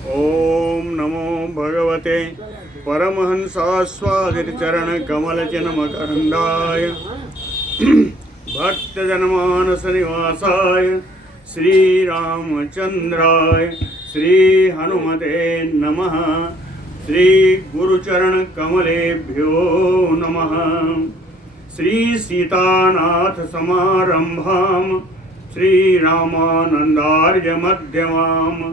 ओम नमो भगवते परमहंसास्वादितचरणकमलचिन्मकरन्दाय भक्तजनमानसनिवासाय श्रीरामचन्द्राय श्रीहनुमते नमः। श्रीगुरुचरणकमलेभ्यो नमः। श्रीसीतानाथसमारम्भां श्रीरामानन्दार्यमध्यमाम्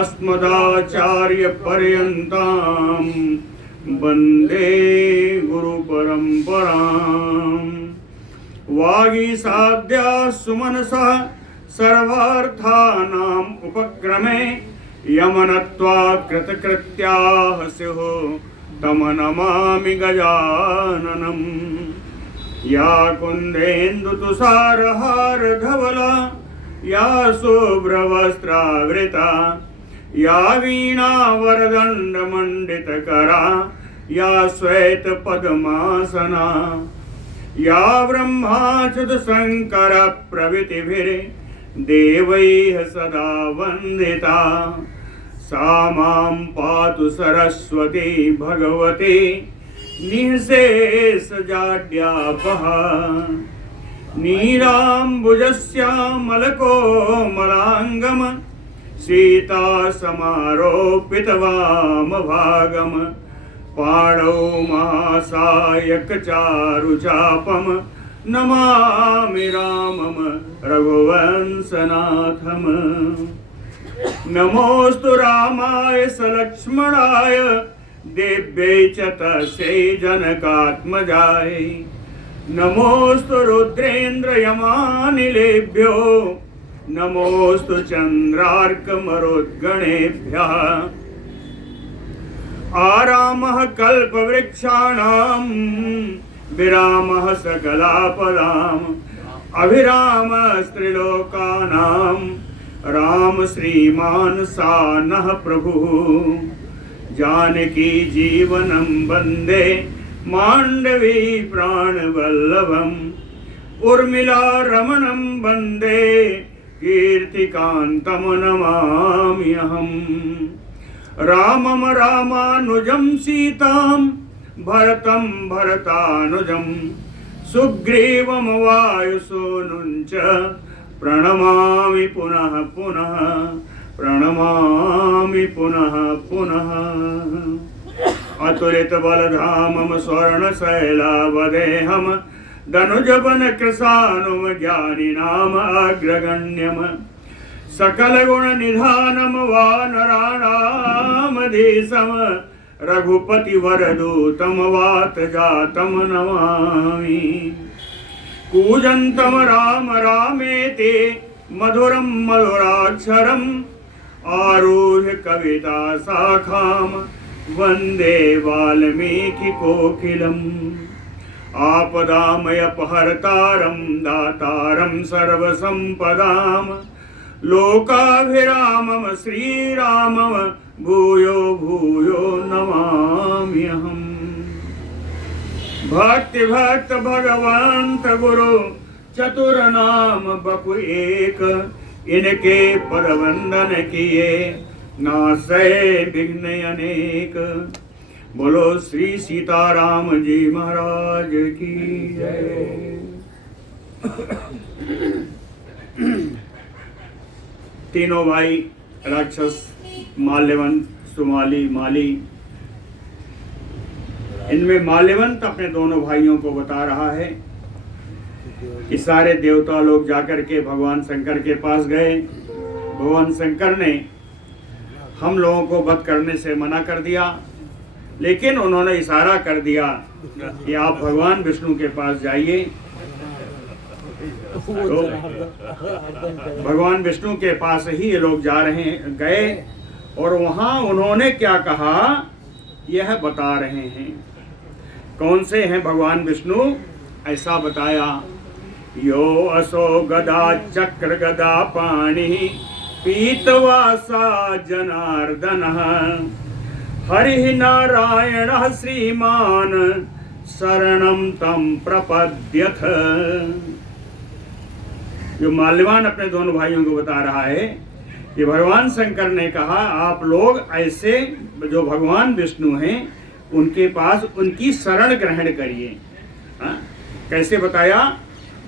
अस्मदाचार्यपर्यन्तां वन्दे गुरुपरम्पराम्। वागीसाद्या सुमनसः सर्वार्थानाम् उपक्रमे यमनत्वात् कृतकृत्याः स्युः तं नमामि गजाननम्। या कुन्देन्दुतुषारहारधवला या शुभ्रवस्त्रावृता या वीणावरदण्डमण्डितकरा या श्वेतपद्मासना या ब्रह्माच्युतशङ्करप्रभृतिभिर्देवैः सदा वन्दिता सा मां पातु सरस्वती भगवती निःशेषजाड्यापः। नीलाम्बुजश्यामलकोमलाङ्गम् सीतासमारोपितवामभागम् पाणौ महासायकचारुचापम् नमामि रामं रघुवंशनाथम्। नमोऽस्तु रामाय सलक्ष्मणाय देव्यै च तस्यै जनकात्मजाय। नमोऽस्तु रुद्रेन्द्रयमानिलेभ्यो नमोऽस्तु चन्द्रार्कमरुद्गणेभ्यः। आरामः कल्पवृक्षाणां विरामः सकलापदाम् अभिरामस्त्रिलोकानां राम श्रीमान् सानः प्रभुः। जानकी जीवनं वन्दे माण्डवी प्राणवल्लभम् उर्मिला रमणं वन्दे कीर्तिकान्तं नमाम्यहम्। रामं रामानुजं सीतां भरतं भरतानुजं सुग्रीवं वायुसूनुं च प्रणमामि पुनः पुनः प्रणमामि पुनः पुनः। अतुलितबलधामं स्वर्णशैलावदेहं धनुजवनकृशानुं ज्ञानिनाम् अग्रगण्यम् सकलगुणनिधानं वानराणामधीशं रघुपतिवरदूतं वातजातं नमामि। कूजन्तं राम रामेति मधुरं मधुराक्षरम् आरुह्य कविता शाखां वन्दे वाल्मीकिकोकिलम्। आपदामयपहर्तारं दातारं सर्वसम्पदां लोकाभिरामं श्रीरामं भूयो भूयो नमाम्यहम्। भक्ति भक्त भगवंत गुरु चतुरनाम बपु एक इनके परवंदन किए नासै विघ्न अनेक। बोलो श्री सीताराम जी महाराज की जय। तीनों भाई राक्षस माल्यवंत सुमाली माली, इनमें माल्यवंत अपने दोनों भाइयों को बता रहा है कि सारे देवता लोग जाकर के भगवान शंकर के पास गए। भगवान शंकर ने हम लोगों को वध करने से मना कर दिया, लेकिन उन्होंने इशारा कर दिया कि आप भगवान विष्णु के पास जाइए। तो भगवान विष्णु के पास ही ये लोग गए और वहाँ उन्होंने क्या कहा यह बता रहे हैं। कौन से हैं भगवान विष्णु? ऐसा बताया, यो असो गदा चक्र गदा पाणि पीतवासा जनार्दन हरि नारायण श्रीमान शरणं तं प्रपद्यथ। जो माल्यवान अपने दोनों भाइयों को बता रहा है कि भगवान शंकर ने कहा आप लोग ऐसे जो भगवान विष्णु हैं उनके पास उनकी शरण ग्रहण करिए। कैसे बताया?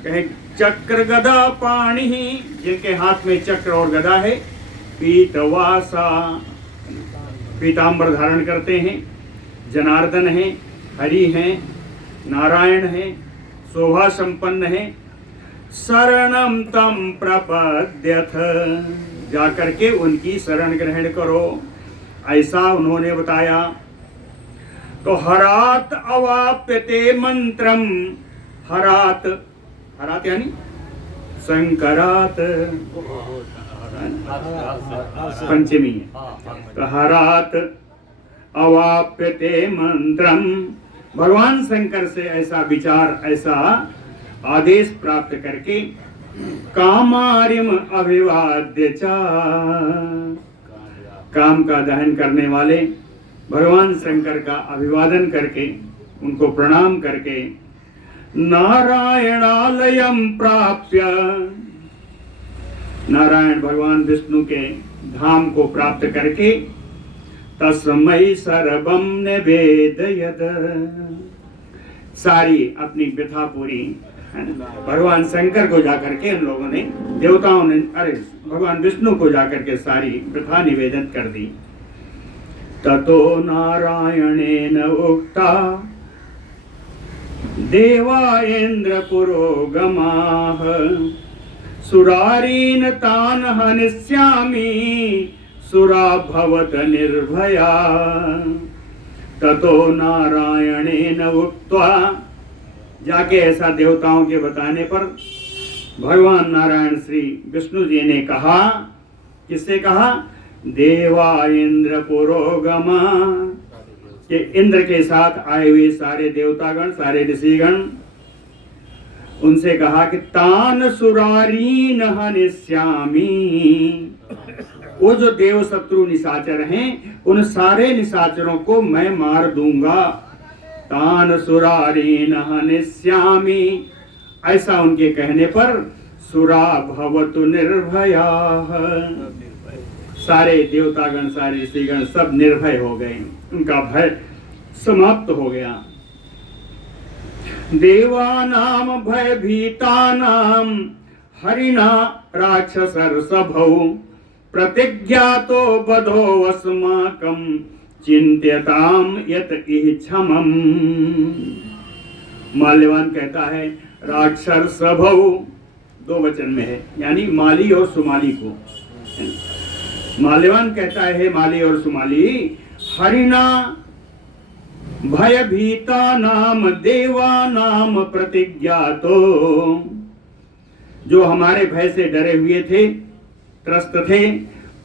कहें चक्र गदा पाणि, जिनके हाथ में चक्र और गदा है, पीतवासा, पीतांबर धारण करते हैं, जनार्दन हैं, हरि हैं, नारायण हैं, शोभा संपन्न हैं, शरणम तम प्रपद्यथ, जाकर के उनकी शरण ग्रहण करो, ऐसा उन्होंने बताया। तो हरात अवाप्यते मंत्रम, हरात, हरात यानी शंकरात, पंचमी है। तो हरात अवाप्यते मंत्रम, भगवान शंकर से ऐसा विचार, ऐसा आदेश प्राप्त करके कामारिम अभिवाद्य चा, काम का दहन करने वाले भगवान शंकर का अभिवादन करके, उनको प्रणाम करके, नारायणालयम प्राप्य, नारायण भगवान विष्णु के धाम को प्राप्त करके, तस्मै सर्वम निवेदयत, सारी अपनी व्यथा पूरी भगवान शंकर को जाकर के उन लोगों ने, देवताओं ने, अरे भगवान विष्णु को जाकर के सारी व्यथा निवेदन कर दी। ततो नारायणेन उक्ता देवा इंद्र पुरोगमाः, सुरारीन तान हनिष्यामि सुरा भवत निर्भया। ततो नारायणेन उक्त्वा, जाके ऐसा देवताओं के बताने पर भगवान नारायण श्री विष्णु जी ने कहा, किससे कहा? देवा इंद्र पुरोगमा, कि इंद्र के साथ आए हुए सारे देवतागण, सारे ऋषिगण, उनसे कहा कि तान सुरारीन हनिष्यामि, वो जो देव शत्रु निशाचर हैं उन सारे निशाचरों को मैं मार दूंगा। तान सुरारीन हनिष्यामि, ऐसा उनके कहने पर सुरा भवतु निर्भया, सारे देवतागण, सारे ऋषिगण सब निर्भय हो गए, उनका भय समाप्त हो गया। देवानाम भयभीतानाम हरिणा राक्षसर्षभौ, प्रतिज्ञातो बधो अस्माकं चिंत्यताम यत इच्छमम्। माल्यवान कहता है राक्षसर्षभौ, दो वचन में है, यानी माली और सुमाली को। माल्यवान कहता है माली और सुमाली, हरिणा भयभीता नाम देवा नाम प्रतिज्ञातो, जो हमारे भय से डरे हुए थे, त्रस्त थे,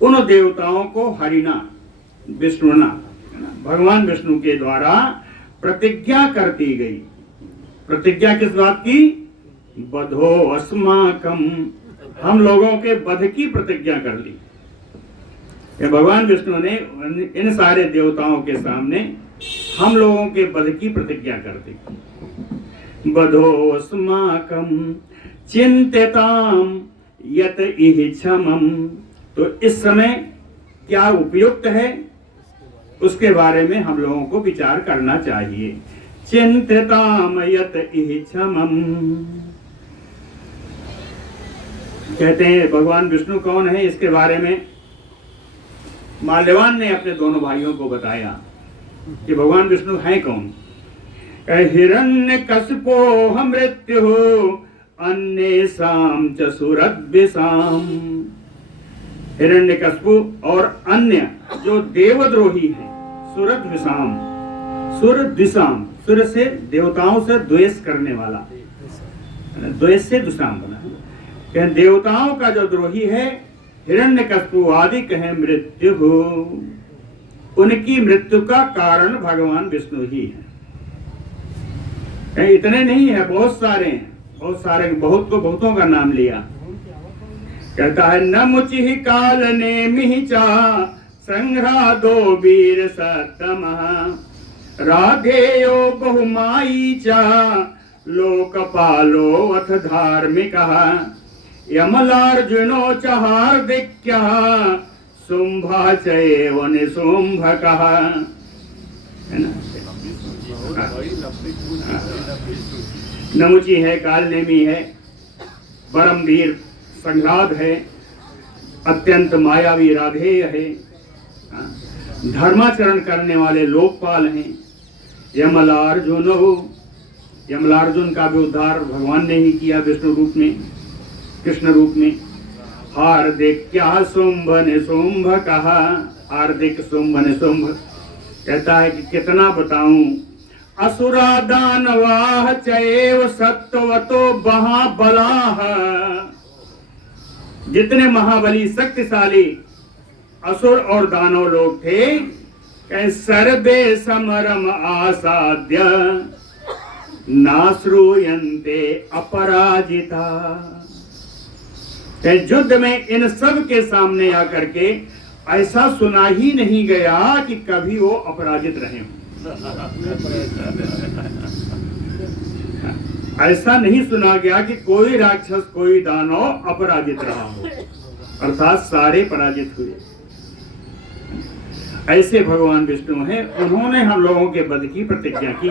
उन देवताओं को हरिणा, विष्णुना, भगवान विष्णु के द्वारा प्रतिज्ञा कर दी गई। प्रतिज्ञा किस बात की? बधो अस्माकम, हम लोगों के वध की प्रतिज्ञा कर ली। भगवान विष्णु ने इन सारे देवताओं के सामने हम लोगों के वध की प्रतिज्ञा कर दी। बधो अस्माकम चिंत्यताम यत इच्छमम्, तो इस समय क्या उपयुक्त है उसके बारे में हम लोगों को विचार करना चाहिए। चिंत्यताम यत इच्छमम्, कहते हैं भगवान विष्णु कौन है, इसके बारे में माल्यवान ने अपने दोनों भाइयों को बताया कि भगवान विष्णु हैं कौन। हिरण्यकशिपो मृत्यु अन्येषां च सुरद्विषाम्, हिरण्यकशिपु और अन्य जो देवद्रोही हैं, सुरद्विषाम्, सुरद्विषाम्, सुर से देवताओं से द्वेष करने वाला, द्वेष से दुष्टाम बना है। देवताओं का जो द्रोही है हिरण्यकशिपु आदि कहे मृत्यु, उनकी मृत्यु का कारण भगवान विष्णु ही है। कहीं इतने नहीं है, बहुत सारे हैं, बहुत सारे, बहुत को बहुतों का नाम लिया। कहता है न मुचि काल ने मिहिचा संघ्रादो वीर सतमः, राधेयो बहुमाई चा लोकपालो अथ धार्मिकः, यमलार्जुनो च हार्दिक्यः शुंभा चैव निशुंभकः, है ना। नमुची है, कालनेमी है, परम वीर संघात है, अत्यंत मायावी राधेय है, धर्माचरण करने वाले लोकपाल हैं। यमलार्जुन हो, यमलार्जुन का भी उद्धार भगवान ने ही किया विष्णु रूप में, कृष्ण रूप में। हार्दिक क्या शुंभ निशुंभ कहा, हार्दिक शुंभ निशुंभ, कहता है कि कितना बताऊं। असुरा दानवाह चैव सत्वतो महाबलाः, जितने महाबली शक्तिशाली असुर और दानव लोग थे, सर्वे समरम आसाद्य नाश्रूयन्ते अपराजिता, युद्ध में इन सब के सामने आकर के ऐसा सुना ही नहीं गया कि कभी वो अपराजित रहे हों। ऐसा नहीं सुना गया कि कोई राक्षस कोई दानव अपराजित रहा हो, अर्थात सारे पराजित हुए। ऐसे भगवान विष्णु हैं, उन्होंने हम लोगों के वध की प्रतिज्ञा की।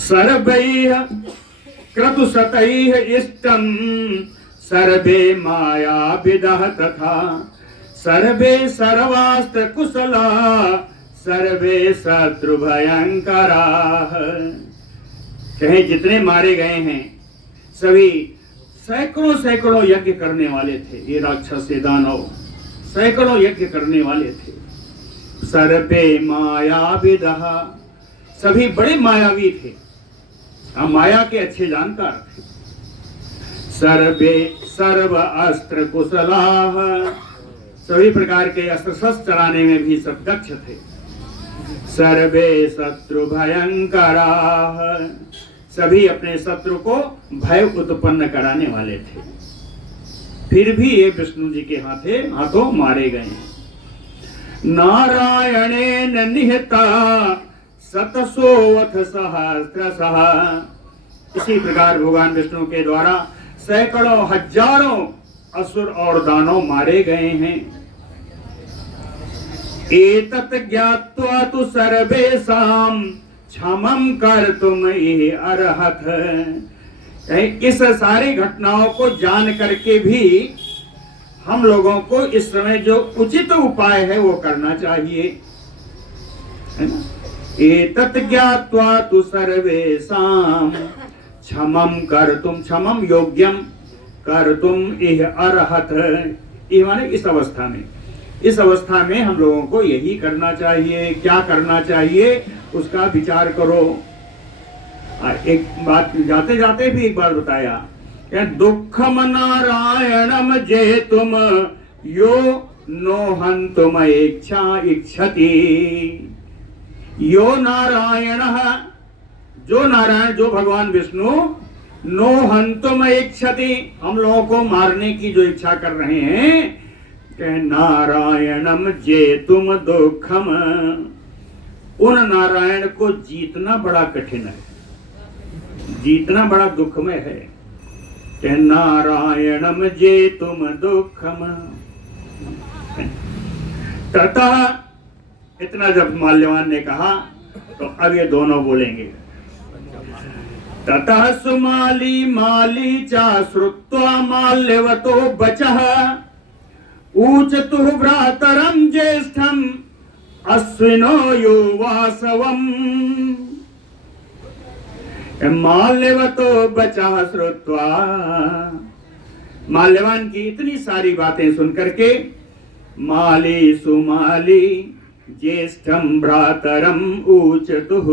सर्वैः क्रतुशतैः इष्टं सर्वे मायाविदः तथा, सर्वे सर्वास्त्र कुशला सर्वे शत्रु भयंकराः। कहे जितने मारे गए हैं सभी सैकड़ों सैकड़ों यज्ञ करने वाले थे, ये राक्षस ये दानव सैकड़ों यज्ञ करने वाले थे। सर्वे मायाविदः, सभी बड़े मायावी थे, हम माया के अच्छे जानकार थे। सर्वे सर्व अस्त्र कुशलाः, सभी प्रकार के अस्त्र शस्त्र चलाने में भी सब दक्ष थे। सर्वे शत्रु भयंकराः, सभी अपने शत्रु को भय उत्पन्न कराने वाले थे। फिर भी ये विष्णु जी के हाथों मारे गए। नारायणेन निहता शतसोऽथ सहस्रशः, इसी प्रकार भगवान विष्णु के द्वारा सैकड़ों हजारों असुर और दानव मारे गए हैं। एतत् ज्ञात्वा तु सर्वेषां क्षमं कर्तुम अर्हत्, इस सारी घटनाओं को जान करके भी हम लोगों को इस समय जो उचित उपाय है वो करना चाहिए, है ना। एतत् ज्ञात्वा तु सर्वेषां क्षमं कर्तुम, क्षमं योग्यम कर्तुम इह अर्हत्, ये माने इस अवस्था में हम लोगों को यही करना चाहिए। क्या करना चाहिए उसका विचार करो। एक बात जाते जाते भी एक बार बताया, दुखम नारायणम जेतुम यो नोहन्तुम इच्छति, यो नारायण, जो नारायण जो भगवान विष्णु नोहन्तुम इच्छति, हम लोगों को मारने की जो इच्छा कर रहे हैं, नारायणम जेतुम दुखम, उन नारायण को जीतना बड़ा कठिन है, जीतना बड़ा दुखमय है। नारायणम जेतुम दुखम, ततः, इतना जब माल्यवान ने कहा तो अब ये दोनों बोलेंगे। ततः सुमाली माली चा श्रुत्वा माल्यवतो बचः, ऊचतुः भ्रातरं ज्येष्ठम् अश्विनो यो वासवम्, माल्यवतो बचः श्रुत्वा, माल्यवान की इतनी सारी बातें सुनकर के माली सुमाली ज्येष्ठम भ्रातरम ऊचतुः,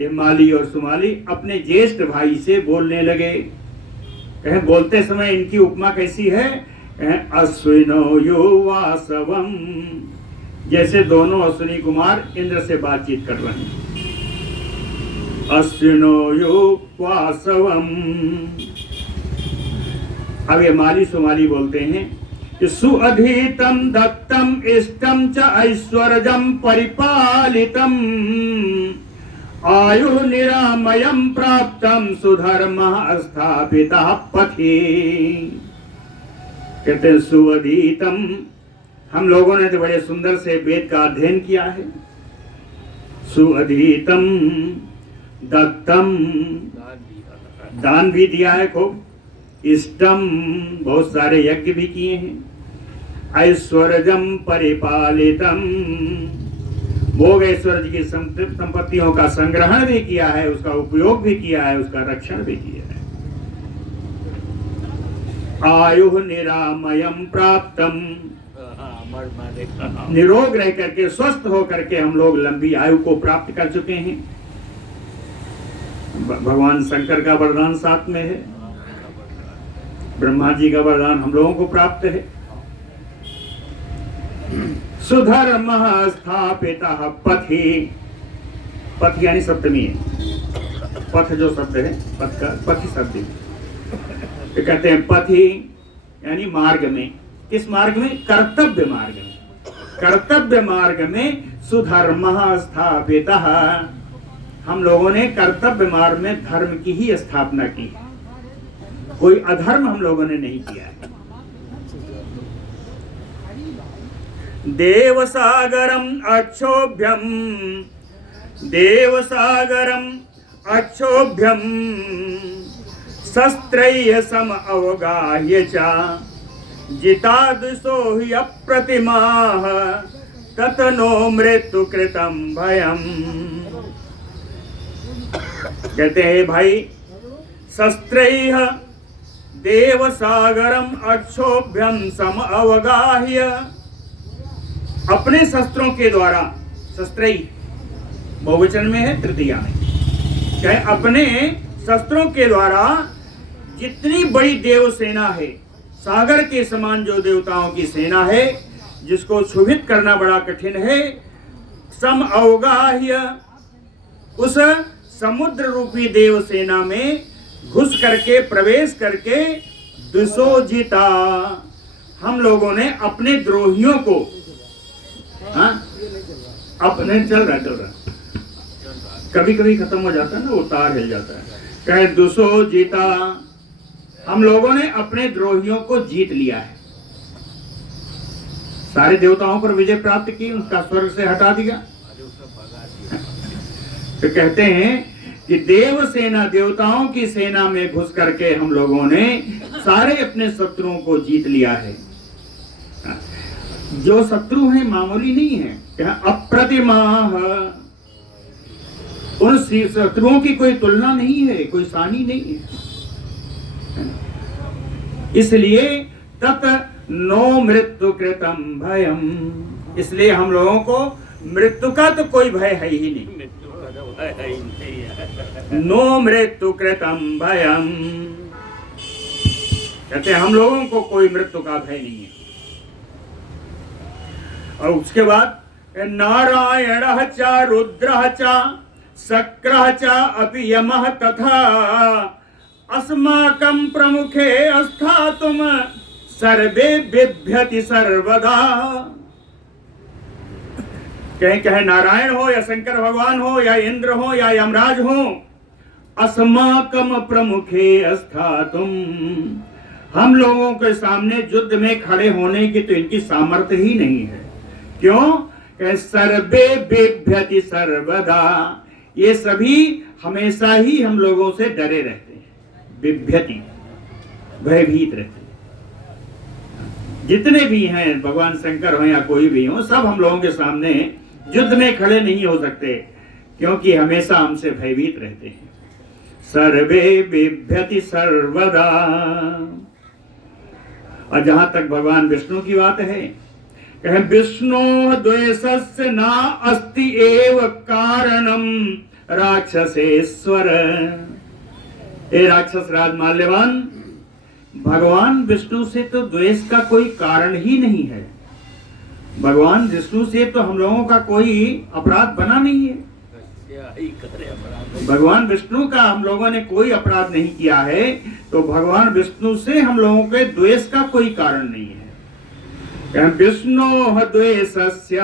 ये माली और सुमाली अपने ज्येष्ठ भाई से बोलने लगे। कहे बोलते समय इनकी उपमा कैसी है, अश्विनो यो वासवम, जैसे दोनों अश्विनी कुमार इंद्र से बातचीत कर रहे हैं। अश्विनो यो वासवम, अब ये माली सुमाली बोलते हैं, सुअधीतम दत्तम इष्टम च ऐश्वर्यम परिपालितम आयु निरामयम प्राप्तम सुधर्मः स्थापितः पथि। कहते हैं सुअधीतम, हम लोगों ने तो बड़े सुंदर से वेद का अध्ययन किया है। सुअधीतम दत्तम, दान भी दिया है खूब, इष्टम बहुत सारे यज्ञ भी किए हैं, ऐश्वर्यम परिपालितम भोग ऐश्वर्य की संपत्तियों का संग्रहण भी किया है, उसका उपयोग भी किया है, उसका रक्षण भी किया है। आयु निरामयम प्राप्तम, निरोग रह करके स्वस्थ हो करके हम लोग लंबी आयु को प्राप्त कर चुके हैं। भगवान शंकर का वरदान साथ में है, ब्रह्मा जी का वरदान हम लोगों को प्राप्त है। सुधर्मः स्थापितः पथि, पथ यानी सप्तमी है, पथ जो शब्द है पथ का पथि शब्द है, तो कहते हैं पथि यानी मार्ग में। किस मार्ग में? कर्तव्य मार्ग में। कर्तव्य मार्ग में सुधर्मः स्थापितः, हम लोगों ने कर्तव्य मार्ग में धर्म की ही स्थापना की है, कोई अधर्म हम लोगों ने नहीं किया है। देवसागरम अक्षोभ्यम, देवसागरम अक्षोभ्यम शस्त्रैः सम अवगाह्य च जितादृशो हि अप्रतिमाः ततनो मृत्यु कृतं भयम्। कहते हैं भाई, शस्त्रैः देवसागरम अक्षोभ्यम सम अवगाह्य, अपने शस्त्रों के द्वारा, शस्त्रई बहुवचन में है, तृतीया में, चाहे अपने शस्त्रों के द्वारा जितनी बड़ी देव सेना है, सागर के समान जो देवताओं की सेना है, जिसको क्षुभित करना बड़ा कठिन है, सम अवगाह्य, उस समुद्र रूपी देव सेना में घुस करके प्रवेश करके दुसोजिता, हम लोगों ने अपने द्रोहियों को, हाँ अपने चल रहा कभी कभी खत्म हो जाता है ना, वो तार हिल जाता है। कहे दुसोजिता, हम लोगों ने अपने द्रोहियों को जीत लिया है, सारे देवताओं पर विजय प्राप्त की, उनका स्वर्ग से हटा दिया। तो कहते हैं कि देव सेना, देवताओं की सेना में घुस करके हम लोगों ने सारे अपने शत्रुओं को जीत लिया है। जो शत्रु हैं मामूली नहीं है, अप्रतिमाः, उन शत्रुओं की कोई तुलना नहीं है, कोई सानी नहीं है। इसलिए तत नो मृत्यु कृतम भयम, इसलिए हम लोगों को मृत्यु का तो कोई भय है ही नहीं। नो मृत्यु कृतम भयम, कहते हम लोगों को कोई मृत्यु का भय नहीं है। और उसके बाद नारायणः च रुद्रः च शक्रः च अपि यमः तथा अस्माकं प्रमुखे स्थातुम सर्वे बिभ्यति सर्वदा। कहे नारायण हो या शंकर भगवान हो या इंद्र हो या यमराज हो, अस्माकं प्रमुखे स्थातुम, हम लोगों के सामने युद्ध में खड़े होने की तो इनकी सामर्थ्य ही नहीं है। क्यों? सर्वे बिभ्यति सर्वदा, ये सभी हमेशा ही हम लोगों से डरे रहते हैं, बिभ्यति भयभीत रहते हैं। जितने भी हैं, भगवान शंकर हो या कोई भी हो, सब हम लोगों के सामने युद्ध में खड़े नहीं हो सकते, क्योंकि हमेशा हमसे भयभीत रहते हैं। सर्वे बिभ्यति सर्वदा। और जहां तक भगवान विष्णु की बात है, कहे विष्णु द्वेषस्य न अस्ति एव कारणम राक्षसेश्वर। ए राक्षस राज माल्यवान, भगवान विष्णु से तो द्वेष का कोई कारण ही नहीं है। भगवान विष्णु से तो हम लोगों का कोई अपराध बना नहीं है। भगवान विष्णु का हम लोगों ने कोई अपराध नहीं किया है, तो भगवान विष्णु से हम लोगों के द्वेष का कोई कारण नहीं है। विष्णोः द्वेषस्य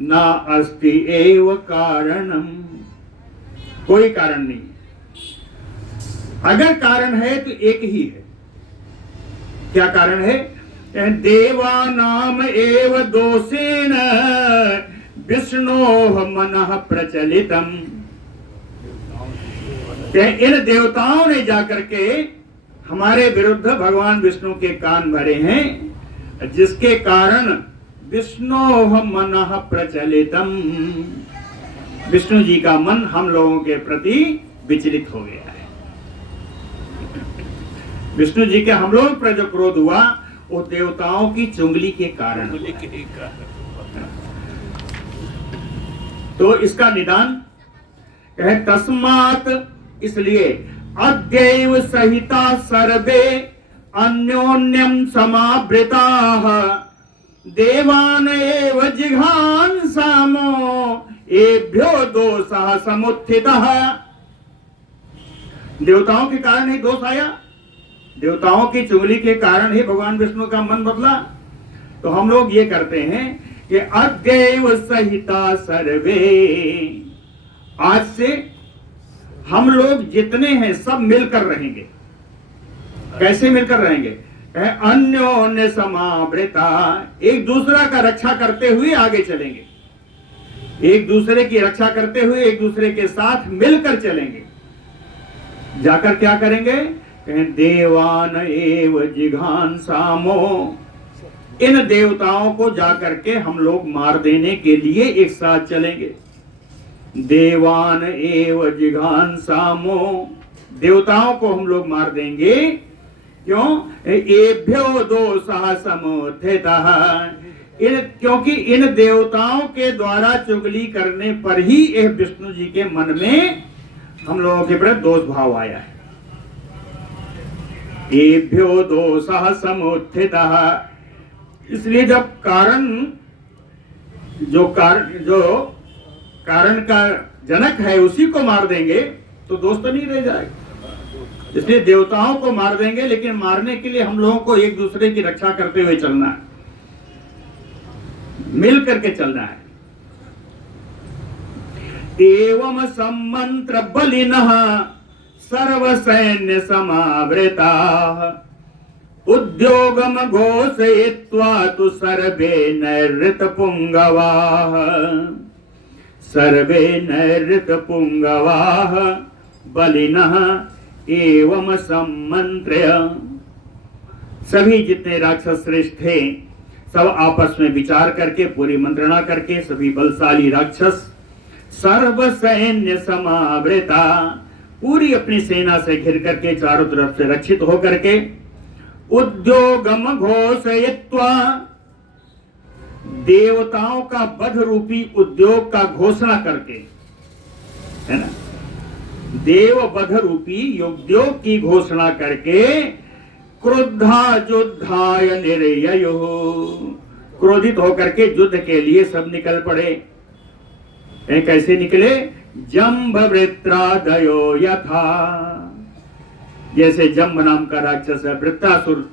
न अस्ति एव कारणम। कोई कारण नहीं। अगर कारण है तो एक ही है। क्या कारण है? देवानाम एव दोषेण विष्णोः मनः प्रचलितम। इन देवताओं ने जाकर के हमारे विरुद्ध भगवान विष्णु के कान भरे हैं, जिसके कारण विष्णोः मनः प्रचलितम, विष्णु जी का मन हम लोगों के प्रति विचलित हो गया है। विष्णु जी के हम लोग पर जो क्रोध हुआ वो देवताओं की चुंगली के कारण। तो इसका निदान है तस्मात्, इसलिए अद्यैव सहिता सर्वे अन्योन्यम समावृताः देवान एव जिघांसामो एभ्यो दोषः समुत्थितः। देवताओं के कारण ही दोष आया, देवताओं की चुगली के कारण ही भगवान विष्णु का मन बदला। तो हम लोग ये करते हैं कि अद्यैव सहिता सर्वे, आज से हम लोग जितने हैं सब मिलकर रहेंगे। कैसे मिलकर रहेंगे? अन्योन्य समावृता, एक दूसरा का रक्षा करते हुए आगे चलेंगे, एक दूसरे की रक्षा करते हुए एक दूसरे के साथ मिलकर चलेंगे। जाकर क्या करेंगे? देवान एव जिघांसामो, इन देवताओं को जाकर के हम लोग मार देने के लिए एक साथ चलेंगे। देवान एव जिघांसामो, देवताओं को हम लोग मार देंगे। क्यों? एभ्यो दोषः समुत्थितः, क्योंकि इन देवताओं के द्वारा चुगली करने पर ही यह विष्णु जी के मन में हम लोगों के प्रति दोष भाव आया है। एभ्यो दोषः समुत्थितः, इसलिए जब जो कारण का जनक है उसी को मार देंगे तो दोष तो नहीं रह जाएगा। इसलिए देवताओं को मार देंगे, लेकिन मारने के लिए हम लोगों को एक दूसरे की रक्षा करते हुए चलना है, मिल करके चलना है। एवं सम्मंत्र बलिनः सर्व सैन्य समावृताः उद्योगम घोषयित्वा तु सर्वे नैरृतपुंगवाः, सर्वे नैरृतपुंगवाः बलिनः एवं सम्मंत्र्य। सभी जितने राक्षस श्रेष्ठ थे सब आपस में विचार करके, पूरी मंत्रणा करके, सभी बलशाली राक्षस सर्व सैन्य समावृता, पूरी अपनी सेना से घिर करके चारों तरफ से रक्षित होकर के उद्योगम घोषयित्वा, देवताओं का वध रूपी उद्योग का घोषणा करके, है ना, देव वध रूपी उद्योग की घोषणा करके क्रुद्धा युद्धाय निर्ययो, क्रोधित होकर के युद्ध के लिए सब निकल पड़े। कैसे निकले? जम्बवृत्रादयो यथा, जैसे जम्ब नाम का राक्षस है, वृत्रासुर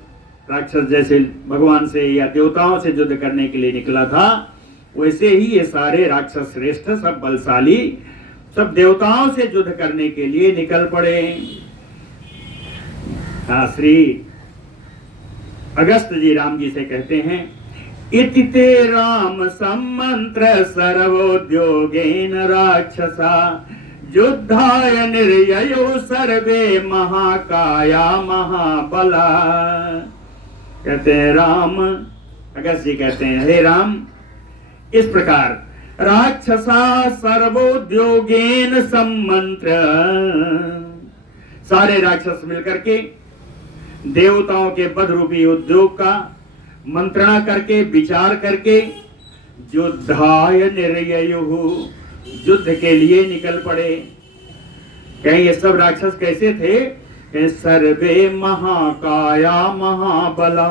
राक्षस जैसे भगवान से या देवताओं से युद्ध करने के लिए निकला था, वैसे ही ये सारे राक्षस श्रेष्ठ सब बलशाली सब देवताओं से युद्ध करने के लिए निकल पड़े। हाँ, श्री अगस्त जी राम जी से कहते हैं, इति ते राम सम्मंत्र सर्वोद्योगेन राक्षसा युद्धाय निर्ययो सर्वे महाकाया महाबला। कहते हैं राम, अगस्त जी कहते हैं, हे राम, इस प्रकार राक्षसा सर्वोद्योगेन सम्मंत्र, सारे राक्षस मिलकर के देवताओं के वध रूपी उद्योग का मंत्रणा करके, विचार करके युद्धाय निर्ययुः, युद्ध के लिए निकल पड़े। कहीं ये सब राक्षस कैसे थे? कहीं सर्वे महाकाया महाबला,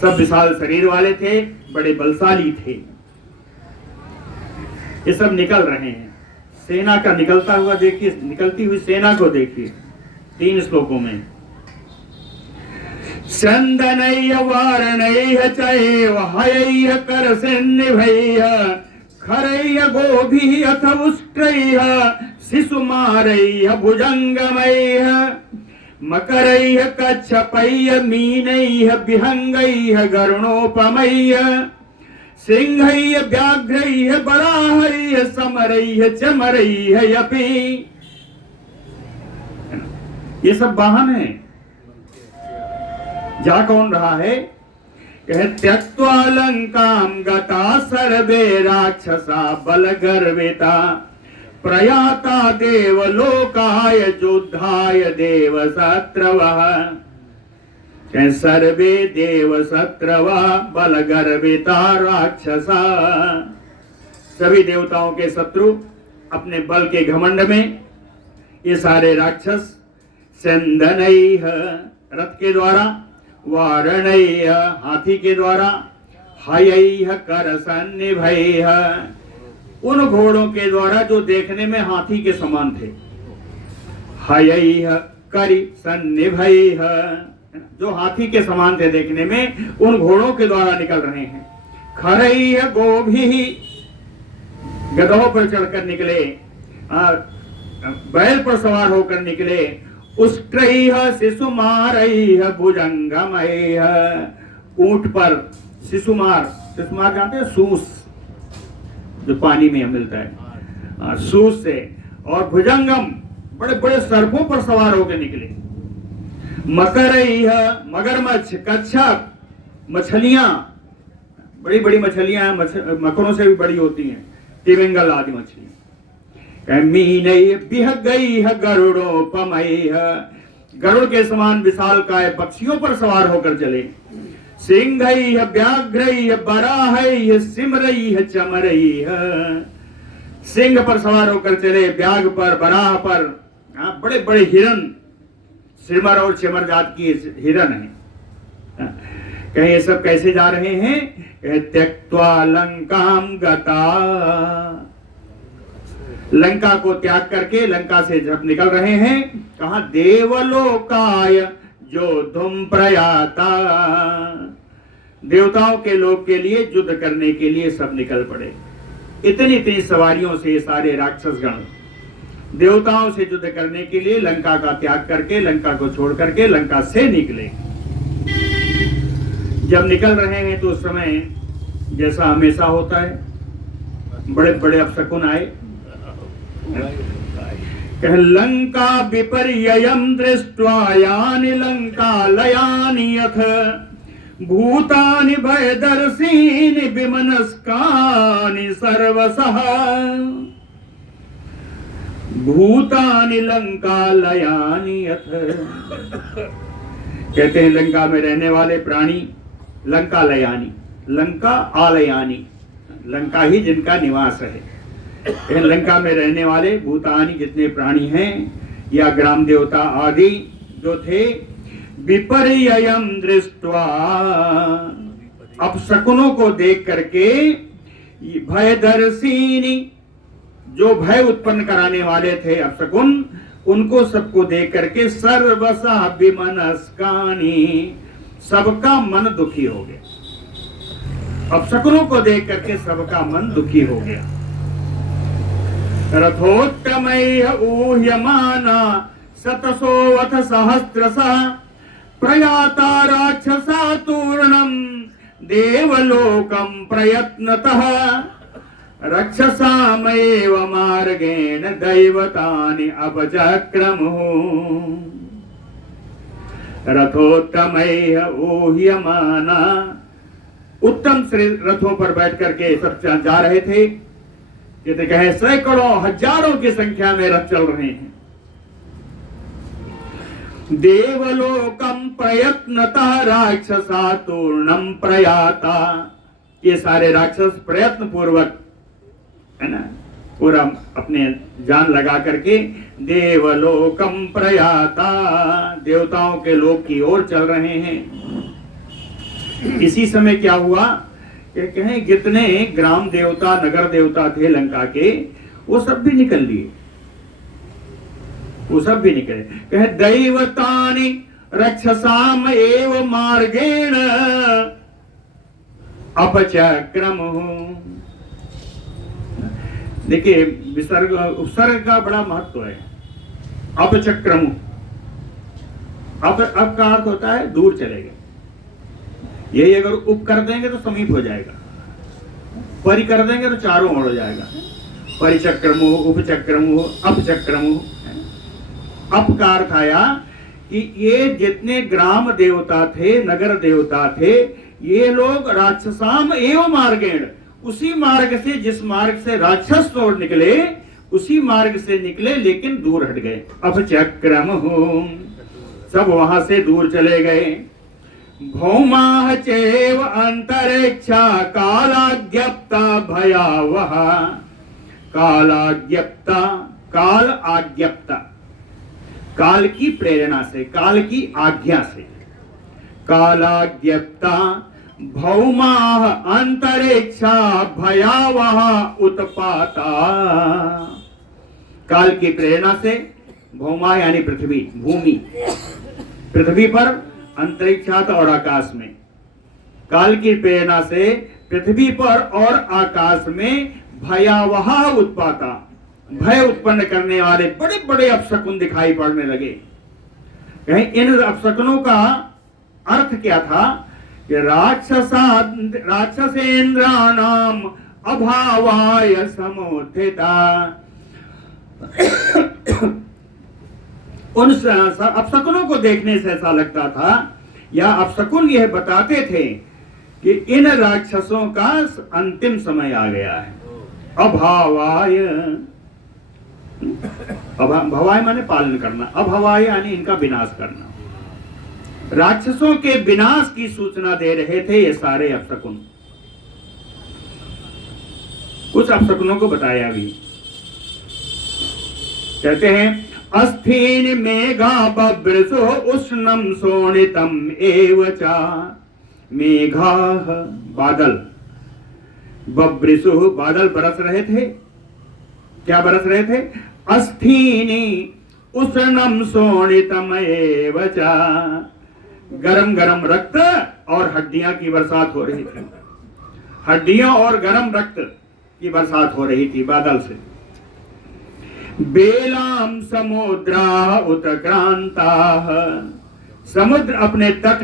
सब विशाल शरीर वाले थे, बड़े बलशाली थे। ये सब निकल रहे हैं। सेना का निकलता हुआ देखिए, निकलती हुई सेना को देखिए 3 श्लोकों में। चंदनैः वारणैः चैव हयैः करसिन्निभैः खरैय गोभिः अथ उष्ट्रैः शिशुमारैः भुजङ्गमैः मकरैः कच्छपैः मीनैः विहङ्गैः गरुणोपमैः सिंहैः व्याघ्रैः बराहैः समरैः चमरैः अपि। ये सब वाहन है। जा कौन रहा है? कह त्यक्त्वा लंकां गता सर्वे राक्षसा बलगर्विता प्रयाता देवलोकाय युद्धाय देवशत्रवः। कह सर्वे देवशत्रवा बलगर्विता राक्षसा। सभी देवताओं के शत्रु अपने बल के घमंड में, ये सारे राक्षस संदनैः रथ के द्वारा, वारणैः हाथी के द्वारा, हयैः करसन्निभैः उन घोड़ों के द्वारा जो देखने में हाथी के समान थे, हयैः करिसन्निभैः जो हाथी के समान थे देखने में, उन घोड़ों के द्वारा निकल रहे हैं। खरैः गोभिः गधों पर चढ़कर निकले, बैल पर सवार होकर निकले। उष्ट्रैः शिशुमारैः भुजंगमैः ऊंट पर शिशुमार, शिशुमार जानते हैं? सूस जो पानी में मिलता है, सूस से, और भुजंगम बड़े बड़े सर्पों पर सवार होकर निकले। मकरैः मगरमच्छ, कच्छप मछलियां, बड़ी बड़ी मछलियां मकरों से भी बड़ी होती हैं, तिमिंगल आदि मछलियां। मीनैः विहगैः गरुडोपमैः गरुड़ के समान विशालकाय पक्षियों पर सवार होकर चले। सिंहैः व्याघ्रैः बराहैः सिमरैः चमरैः सिंह पर सवार होकर चले, व्याघ्र पर, बराह पर, बड़े बड़े हिरन, सिमर और चिमर जात की हिरन है। कहीं ये सब कैसे जा रहे हैं? त्यक्त्वा लंकां गता, लंका को त्याग करके लंका से जब निकल रहे हैं, कहा देवलोकाय योद्धुम प्रयाता, देवताओं के लोक के लिए युद्ध करने के लिए सब निकल पड़े। इतनी इतनी सवारियों से सारे राक्षस गण देवताओं से युद्ध करने के लिए लंका का त्याग करके, लंका को छोड़ करके लंका से निकले। जब निकल रहे हैं तो उस समय जैसा हमेशा होता है, बड़े बड़े अपशकुन आए। कह लंका विपर्ययं दृष्ट्वा यानि लंकालयानि यथ भूतानि भयदर्शीनि विमनस्कानि सर्वशः। भूतानि लंकालयानि यथ, कहते हैं लंका में रहने वाले प्राणी लंकालयानि, लंका आलयानि, लंका ही जिनका निवास है। लंका में रहने वाले भूतानी जितने प्राणी हैं या ग्राम देवता आदि जो थे, विपर्ययं दृष्ट्वा अपशकुनों को देख करके, भयदर्शिनी जो भय उत्पन्न कराने वाले थे अपशकुन, उनको सबको देख करके सर्वसा विमनस्कानि सबका मन दुखी हो गया। अपशकुनों को देख करके सबका मन दुखी हो गया। रथोत्तमैः ऊह्यमाना शतशोऽथ सहस्रशः प्रयाता राक्षसा तूर्णं देवलोकं प्रयत्नतः रक्षसामेव मार्गेण दैवतानि अपचक्रमुः। रथोत्तमैः ऊह्यमाना, उत्तम श्री रथों पर बैठ करके सब जा रहे थे। ये कहे सैकड़ों हजारों की संख्या में रथ चल रहे हैं। देवलोकम प्रयत्नतः राक्षसा तूर्णम प्रयाता, ये सारे राक्षस प्रयत्न पूर्वक, है ना, पूरा अपने जान लगा करके देवलोकम प्रयाता, देवताओं के लोक की ओर चल रहे हैं। इसी समय क्या हुआ? कहें जितने ग्राम देवता नगर देवता थे लंका के, वो सब भी निकल लिए, वो सब भी निकले। कहे दैवतानि रक्षसाम एव मार्गेण अपचक्रमुः, देखिए विसर्ग उपसर्ग का बड़ा महत्व है। अपचक्रम, अप का अर्थ होता है दूर चले गए, यही अगर उप कर देंगे तो समीप हो जाएगा, परि कर देंगे तो चारों ओर हो जाएगा। परिचक्रमो, उपचक्रमो, अपचक्रमो। अप का अर्थ आया कि ये जितने ग्राम देवता थे, नगर देवता थे, ये लोग राक्षसाम एवं मार्गेण, उसी मार्ग से जिस मार्ग से राक्षस तोड़ निकले उसी मार्ग से निकले, लेकिन दूर हट गए। अपचक्रम हो, सब वहां से दूर चले गए। भौमा चैव अंतरिक्षा कालाज्ञप्ता भयावह। कालाज्ञप्ता, काल आज्ञप्ता, काल की प्रेरणा से, काल की आज्ञा से। कालाज्ञप्ता भौमा अंतरिक्षा भयावह उत्पाता। काल की प्रेरणा से भौमा यानी पृथ्वी, भूमि, पृथ्वी पर, अंतरिक्षात और आकाश में। काल की प्रेरणा से पृथ्वी पर और आकाश में भयावह उत्पाता, भय उत्पन्न करने वाले बड़े बड़े अपशकुन दिखाई पड़ने लगे। कहीं इन अपशकुनों का अर्थ क्या था कि राक्षसेन्द्राणाम अभावाय समुत्थिता। उन अपशकुनों को देखने से ऐसा लगता था, या अपशकुन यह बताते थे कि इन राक्षसों का अंतिम समय आ गया है। अभावाय, भवाय माने पालन करना, अभवाय यानी इनका विनाश करना। राक्षसों के विनाश की सूचना दे रहे थे ये सारे अपशकुन। कुछ अपशकुनों को बताया भी, कहते हैं अस्थीन मेघा बभ्रसो उष्णम शोणितम एवचा। मेघा बादल, बभ्रसु बादल बरस रहे थे। क्या बरस रहे थे? अस्थीनी उष्णम शोणितम एवचा। गरम गरम रक्त और हड्डियां की बरसात हो रही थी। हड्डियों और गरम रक्त की बरसात हो रही थी बादल से। बेलाम समुद्रा उत्क्रांता। समुद्र अपने तट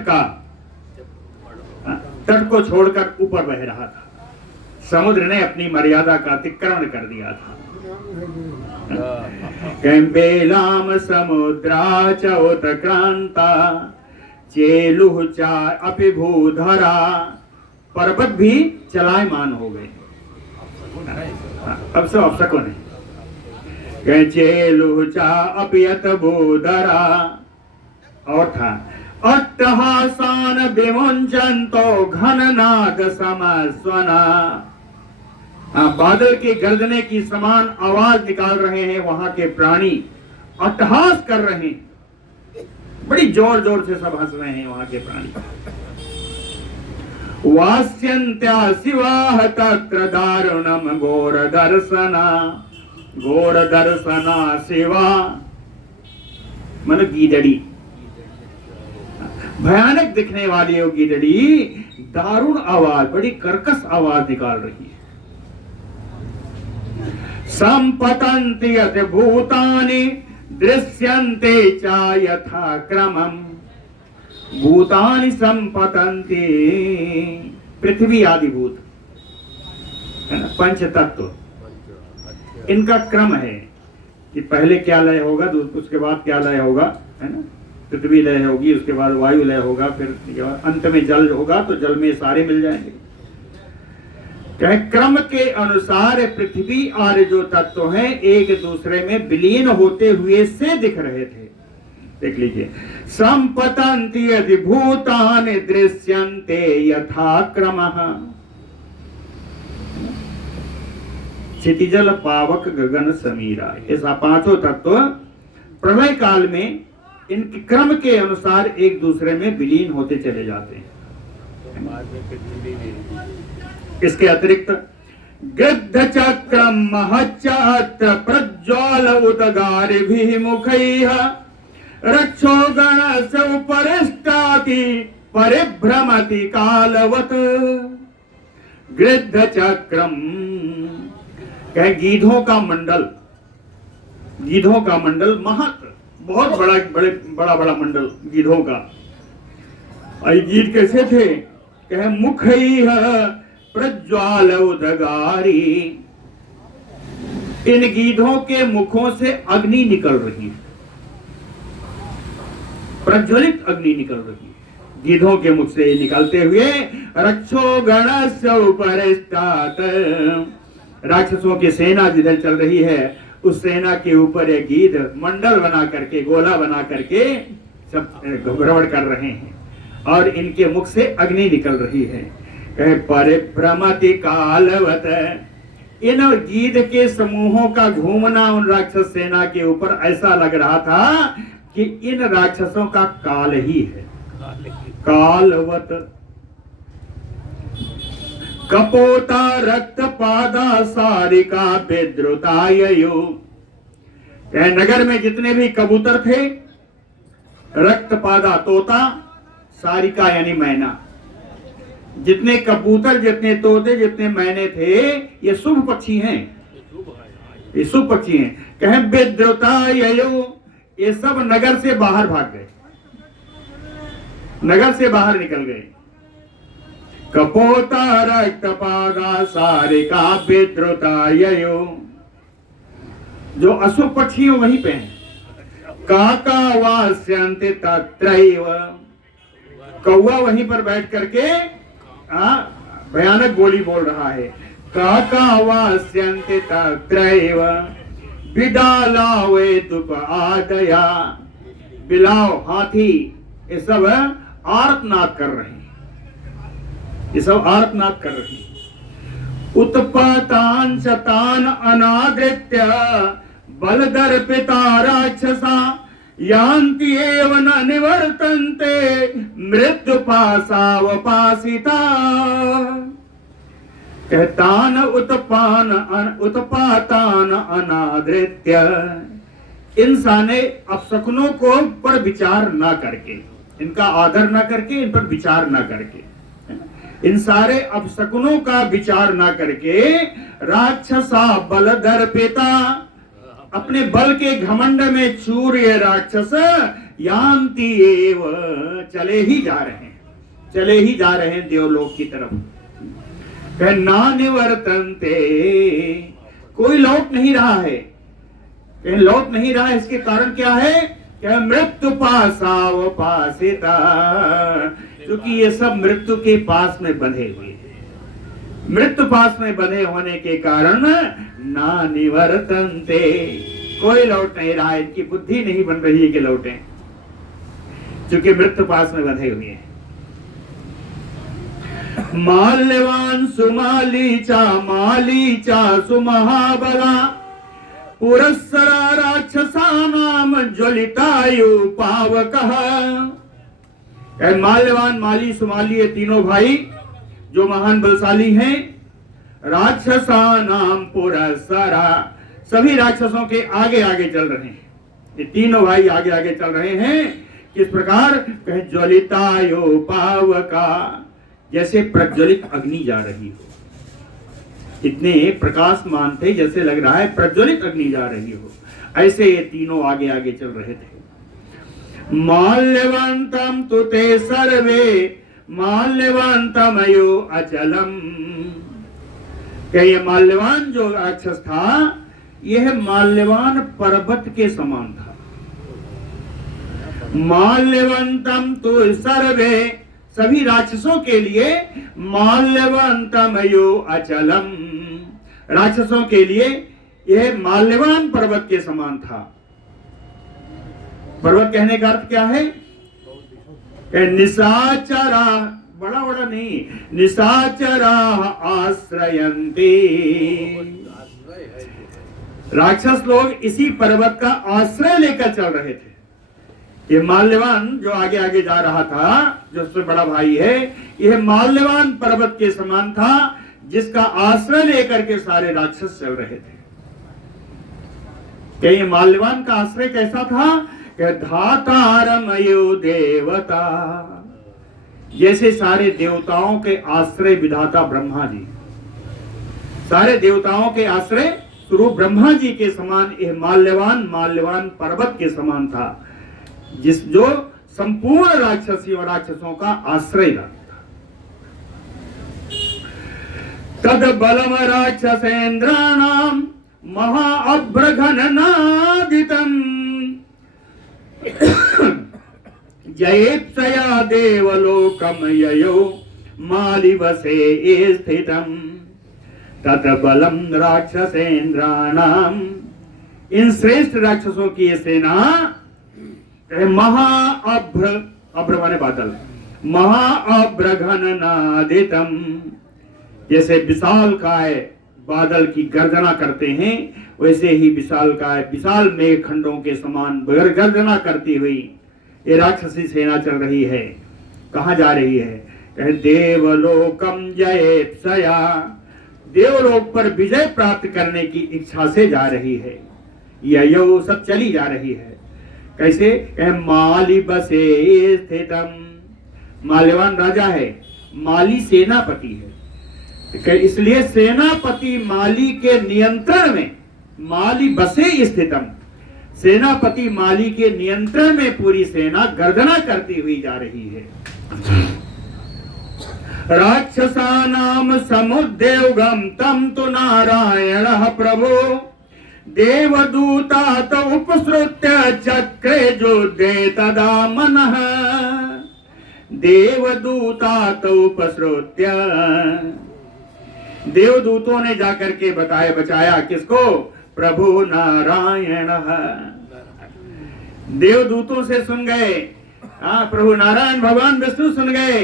को छोड़कर ऊपर बह रहा था। समुद्र ने अपनी मर्यादा का अतिक्रमण कर दिया था। बेलाम समुद्रा च उत्क्रांता चेलुह चा अपि भूधरा। पर्वत भी चलायमान हो गए। अब सब अपशकुन है। चेलुह चा अपि अत भूधरा। और था अट्टहासान विमुंचन्तो घननाद समस्वना। बादल के गर्जने की समान आवाज निकाल रहे हैं वहां के प्राणी, अट्टहास कर रहे हैं, बड़ी जोर जोर से सब हंस रहे हैं वहां के प्राणी। वास्यन्त्या शिवाह तत्र दारुणम घोर दर्शना। घोर दर्शना शिवा मन गीदड़ी, भयानक दिखने वाली वो गीदड़ी दारुण आवाज, बड़ी कर्कश आवाज निकाल रही है। संपतन्ति यत भूतानि दृश्यन्ते च यथा क्रमम्। भूतानि संपतन्ति, पृथ्वी आदि भूत, पंच तत्व, इनका क्रम है कि पहले क्या लय होगा, उसके बाद क्या लय होगा, है ना। पृथ्वी लय होगी, उसके बाद वायु लय होगा, फिर अंत में जल होगा, तो जल में सारे मिल जाएंगे। क्रम के अनुसार पृथ्वी और जो तत्व हैं एक दूसरे में विलीन होते हुए से दिख रहे थे। देख लीजिए, संपतन्ति यदि भूतानि दृश्यन्ते यथा क्रमः। क्षितिजल पावक गगन समीरा, ऐसा पांचों तत्व प्रलय काल में इनके क्रम के अनुसार एक दूसरे में विलीन होते चले जाते हैं। इसके अतिरिक्त गद्ध चक्रम महच्चात्र प्रज्वाल उदगारिभिः मुखैः रक्षो गणस्य उपरिष्टाति परिभ्रमति कालवत्। गृद्ध चक्रम, कहे गीधों का मंडल, गीधों का मंडल बहुत बड़ा बड़ा मंडल गीधों का। और गीध कैसे थे? कहे मुख प्रज्वाल उदगारी, इन गीधों के मुखों से अग्नि निकल रही है, प्रज्वलित अग्नि निकल रही है गीधों के मुख से निकलते हुए। रक्षो गणस्य उपरिष्टात्, राक्षसों की सेना जिधर चल रही है उस सेना के ऊपर एक गीध मंडल बना करके, गोला बना करके सब भ्रमण कर रहे हैं और इनके मुख से अग्नि निकल रही है। कहे परिभ्रमति कालवत, इन गीध के समूहों का घूमना उन राक्षस सेना के ऊपर ऐसा लग रहा था कि इन राक्षसों का काल ही है, कालवत। कपोता रक्त पादा सारिका विद्रुताययो, नगर में जितने भी कबूतर थे, रक्त पादा तोता, सारिका यानी मैना, जितने कबूतर, जितने तोते, जितने मैने थे, ये शुभ पक्षी हैं, ये शुभ पक्षी हैं। कहे विद्रुताययो, ये सब नगर से बाहर भाग गए, नगर से बाहर निकल गए। कपोता रक्तपादा सारिका विद्रुताययो, जो अशुभ पक्षी है वहीं पे हैं। काका वास्यन्ति तत्रैव, कौवा वहीं पर बैठ करके भयानक बोली बोल रहा है। काका वास्यन्ति तत्रैव बिडालावे तुप आदया, बिलाव, हाथी, ये सब आर्तनाद कर रहे हैं, ये सब आर्तनाद कर रहे हैं। उत्पातान शतान अनादृत्य बलदर्पिता राक्षसा यान्ति एव न निवर्तन्ते मृत्यु पाशावपासिता। कहतान उत्पातान अनादृत्य, इंसाने अपशकुनों को पर विचार ना करके, इनका आदर ना करके, इन पर विचार ना करके, इन सारे अपशकुनों का विचार ना करके, राक्षसा बलदर्पिता, अपने बल के घमंड में चूर ये राक्षस यान्ति एव, चले ही जा रहे हैं, चले ही जा रहे हैं देवलोक की तरफ। ना निवर्तन्ते, कोई लौट नहीं रहा है, लौट नहीं रहा है। इसके कारण क्या है? क्या मृत्यु पाशावपासिता, क्योंकि ये सब मृत्यु के पास में बंधे हुए हैं, मृत्यु पास में बंधे होने के कारण ना निवर्तन्ते, कोई लौट नहीं रहा है, इनकी बुद्धि नहीं बन रही है कि लौटे, क्योंकि मृत्यु पास में बंधे हुए हैं। माल्यवान माली चा सुमहाबला पुरस्सरा राक्षसानाम ज्वलितायु पावकः। माल्यवान, माली, सुमाली, ये तीनों भाई जो महान बलशाली हैं, राक्षसानाम पुरस्सरा, सभी राक्षसों के आगे आगे चल रहे हैं, ये तीनों भाई आगे आगे चल रहे हैं। किस प्रकार? कहे ज्वलितायो पावका, जैसे प्रज्वलित अग्नि जा रही हो, इतने प्रकाशमान थे जैसे लग रहा है प्रज्वलित अग्नि जा रही हो, ऐसे ये तीनों आगे आगे चल रहे थे। माल्यवंतम तुते सर्वे माल्यवंतमयो अचलम, क्या ये माल्यवान जो राक्षस था, यह माल्यवान पर्वत के समान था। माल्यवंतम तो सर्वे, सभी राक्षसों के लिए, माल्यवंतमयो अचलम, राक्षसों के लिए यह माल्यवान पर्वत के समान था। पर्वत कहने का अर्थ क्या है? निशाचरा, बड़ा बड़ा नहीं, निशाचरा आश्रयन्ति, राक्षस लोग इसी पर्वत का आश्रय लेकर चल रहे थे। ये माल्यवान जो आगे आगे जा रहा था, जो उससे बड़ा भाई है, यह माल्यवान पर्वत के समान था, जिसका आश्रय लेकर के सारे राक्षस चल रहे थे। क्या ये माल्यवान का आश्रय कैसा था? धातारमयो देवता, जैसे सारे देवताओं के आश्रय विधाता ब्रह्मा जी, सारे देवताओं के आश्रय स्वरूप ब्रह्मा जी के समान यह माल्यवान पर्वत के समान था, जिस जो संपूर्ण राक्षसों का आश्रय था। तद बलम राक्षसेन्द्राणाम महाअभ्रघननादितम् जयेप्सया देवलोकम ययो मालिवसे स्थितम् तद बलम राक्षसेन्द्राणाम, इन श्रेष्ठ राक्षसों की ये सेना अभ्र माने बादल, महाअभ्रघननादितम, जैसे विशालकाय बादल की गर्जना करते हैं वैसे ही विशाल मेघ खंडों के समान गर्जना करती हुई ये राक्षसी सेना चल रही है। कहाँ जा रही है? देवलोकम जयेप्सया, देवलोक पर विजय प्राप्त करने की इच्छा से जा रही है। ययो सब चली जा रही है। कैसे? माली बसे स्थितम, माल्यवान राजा है, माली सेनापति है, इसलिए सेनापति माली के नियंत्रण में, माली बसे स्थितम, सेनापति माली के नियंत्रण में पूरी सेना गर्जना करती हुई जा रही है। राक्षसानाम समुद्देवगम तम तु नारायणः प्रभो देवदूता तो उपसृत्य चक्रे युद्धे तदा मनः, देवदूता तो उपसृत्य, देवदूतों ने जाकर के बचाया किसको? प्रभु नारायण। देवदूतों से सुन गए, प्रभु नारायण भगवान विष्णु सुन गए।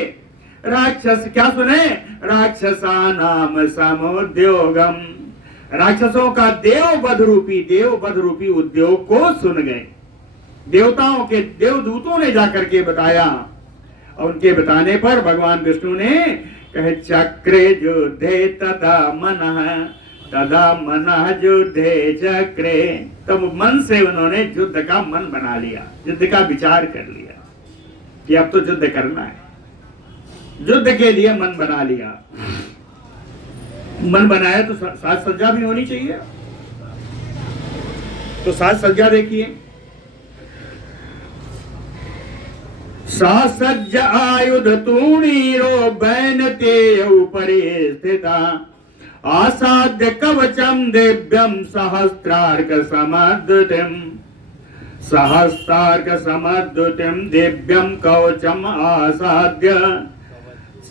राक्षस क्या सुने? राक्षसा नाम समुद्योगम, राक्षसों का देववध रूपी उद्योग को सुन गए। देवताओं के देवदूतों ने जाकर के बताया, और उनके बताने पर भगवान विष्णु ने कहे चक्रे युद्धे तदा मनः युद्धे चक्रे, तब मन से उन्होंने युद्ध का मन बना लिया, युद्ध का विचार कर लिया कि अब तो युद्ध करना है। युद्ध के लिए मन बना लिया। मन बनाया तो साज सज्जा भी होनी चाहिए। तो साज सज्जा देखिए, सासज्ज आयुध तूणीरो बैनते उपरि स्थिता आसाद्य कवचम दिव्यम सहस्त्रार्क समद्युतिम दिव्यम कवचम आसाद्य,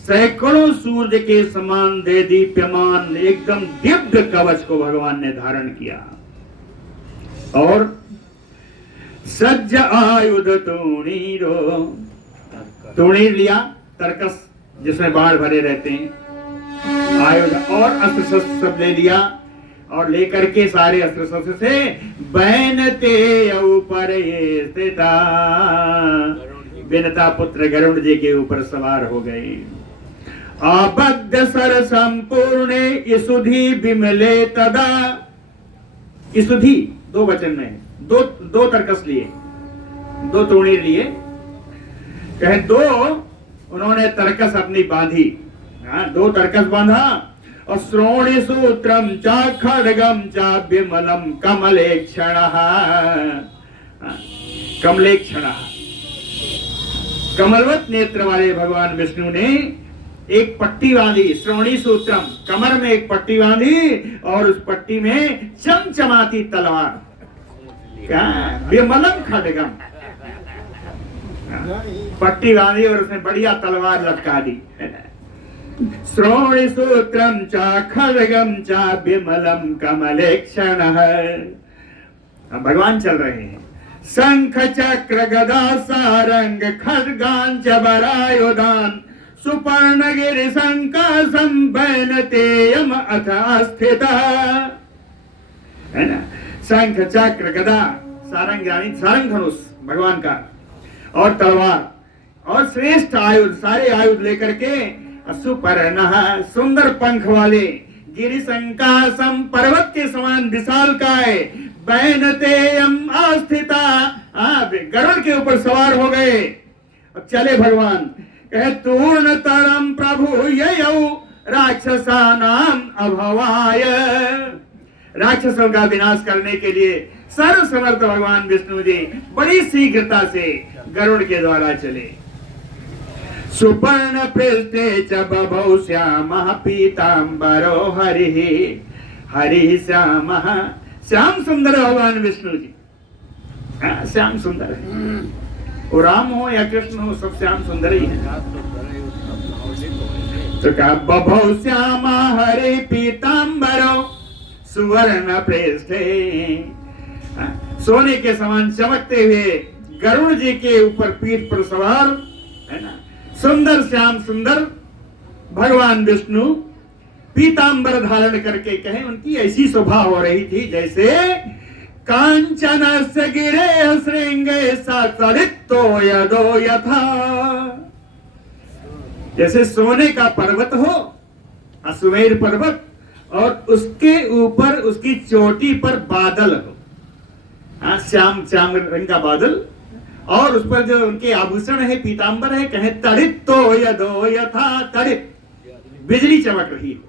सैकड़ों सूर्य के समान दे दीप्यमान एकदम दिव्य कवच को भगवान ने धारण किया। और सज्ज आयुध तूणीरो, तूणीर लिया, तरकस जिसमें बाढ़ भरे रहते हैं, आयुध और अस्त्र शस्त्र सब ले लिया, और लेकर के सारे अस्त्र शस्त्र से बैनते ऊपर स्थिता, विनता पुत्र गरुड़ जी के ऊपर सवार हो गए। आबद्ध सर संपूर्णे इसुधि विमले तदा, इसुधि दो वचन में, दो तरकस लिए, दो तूणीर लिए, कहे दो उन्होंने तरकस अपनी बांधी, दो तरकस बांधा, और श्रोणी सूत्रम चा खड्गम चा विमलम कमलेक्षणः, कमलेक्षणः, कमलवत नेत्र वाले भगवान विष्णु ने एक पट्टी बांधी, श्रोणी सूत्रम, कमर में एक पट्टी बांधी, और उस पट्टी में चमचमाती तलवार, क्या विमलम खड्गम, पट्टी बांधी और उसने बढ़िया तलवार लटका दी। श्रोणी सूत्रम चा खड्गम चा विमलम कमलेक्षणः, भगवान चल रहे हैं। शंख चक्र गदा सारंग खड्गांच बरायुधान सुपर्णगिरि संकासं बैनतेयम अथ स्थितः, है ना। शंख चक्र गदा सारंग यानी सारंग धनुष भगवान का, और तलवार, और श्रेष्ठ आयुध, सारे आयुध लेकर के, सुपर्णः सुंदर पंख वाले, गिरि संकासम पर्वत के समान विशालकाय, बैनतेयम आस्थिता, गरुड़ के ऊपर सवार हो गए। अब चले भगवान, कहे तूर्ण तरम प्रभु ययौ राक्षसानाम अभवाय, राक्षसों का विनाश करने के लिए सर्व समर्थ भगवान विष्णु जी बड़ी शीघ्रता से गरुड़ के द्वारा चले। सुपर्ण पृष्ठे च बभौ श्यामः पीतांबरो हरिः, हरिः श्यामः, श्याम सुंदर भगवान विष्णु जी, श्याम सुंदर है। वो राम हो या कृष्ण हो, सब श्याम सुंदर ही है। तो क्या बभौ श्यामा हरे पीतांबरो सुवर्ण पृष्ठे, सोने के समान चमकते हुए गरुड़ जी के ऊपर पीठ पर सवार है ना, सुंदर श्याम सुंदर भगवान विष्णु पीतांबर धारण करके, कहें उनकी ऐसी शोभा हो रही थी जैसे कांचन से गिरे श्रृंगे सरितो यदो यथा, जैसे सोने का पर्वत हो, अश्वमेध पर्वत, और उसके ऊपर उसकी चोटी पर बादल हो, श्याम श्याम रंग का बादल, और उस पर जो उनके आभूषण है पीतांबर है, कहें तड़ित तो यदो यथा तड़ित, बिजली चमक रही हो,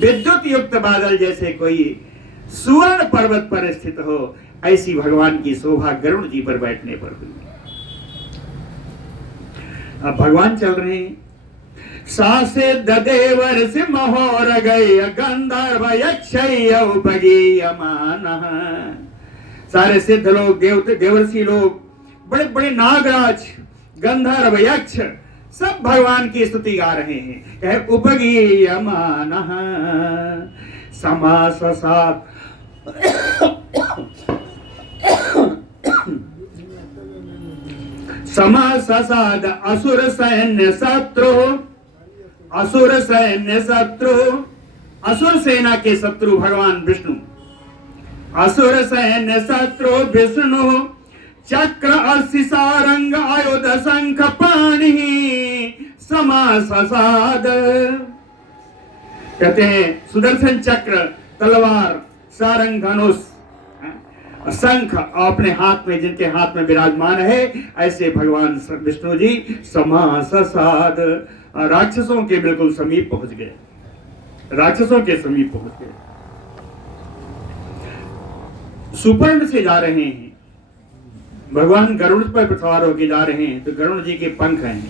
विद्युत युक्त बादल जैसे कोई सुवर्ण पर्वत पर स्थित हो, ऐसी भगवान की शोभा गरुड़ जी पर बैठने पर हुई। अब भगवान चल रहे हैं, सासे देवर से महोर गए गंधर्व यक्षयमान, सारे सिद्ध लोग, देवर्षि लोग, बड़े बड़े नागराज, गंधर्व, यक्ष, सब भगवान की स्तुति गा रहे हैं। कहे उपगीयमान समाससात समाससाद असुर सैन्य शत्रु, असुर सैन्य शत्रु, असुर सेना के शत्रु भगवान विष्णु, असुर सैन्य शत्रु विष्णु, चक्र अस्सी सारंग आयुध शंख पाणि समाससाद, कहते हैं सुदर्शन चक्र, तलवार, सारंग, धनुष, शंख अपने हाथ में, जिनके हाथ में विराजमान है, ऐसे भगवान विष्णु जी समाससाद, राक्षसों के बिल्कुल समीप पहुंच गए, राक्षसों के समीप पहुंच गए। सुपर्ण से जा रहे हैं भगवान, गरुड़ पर सवार होकर जा रहे हैं, तो गरुड़ जी के पंख हैं,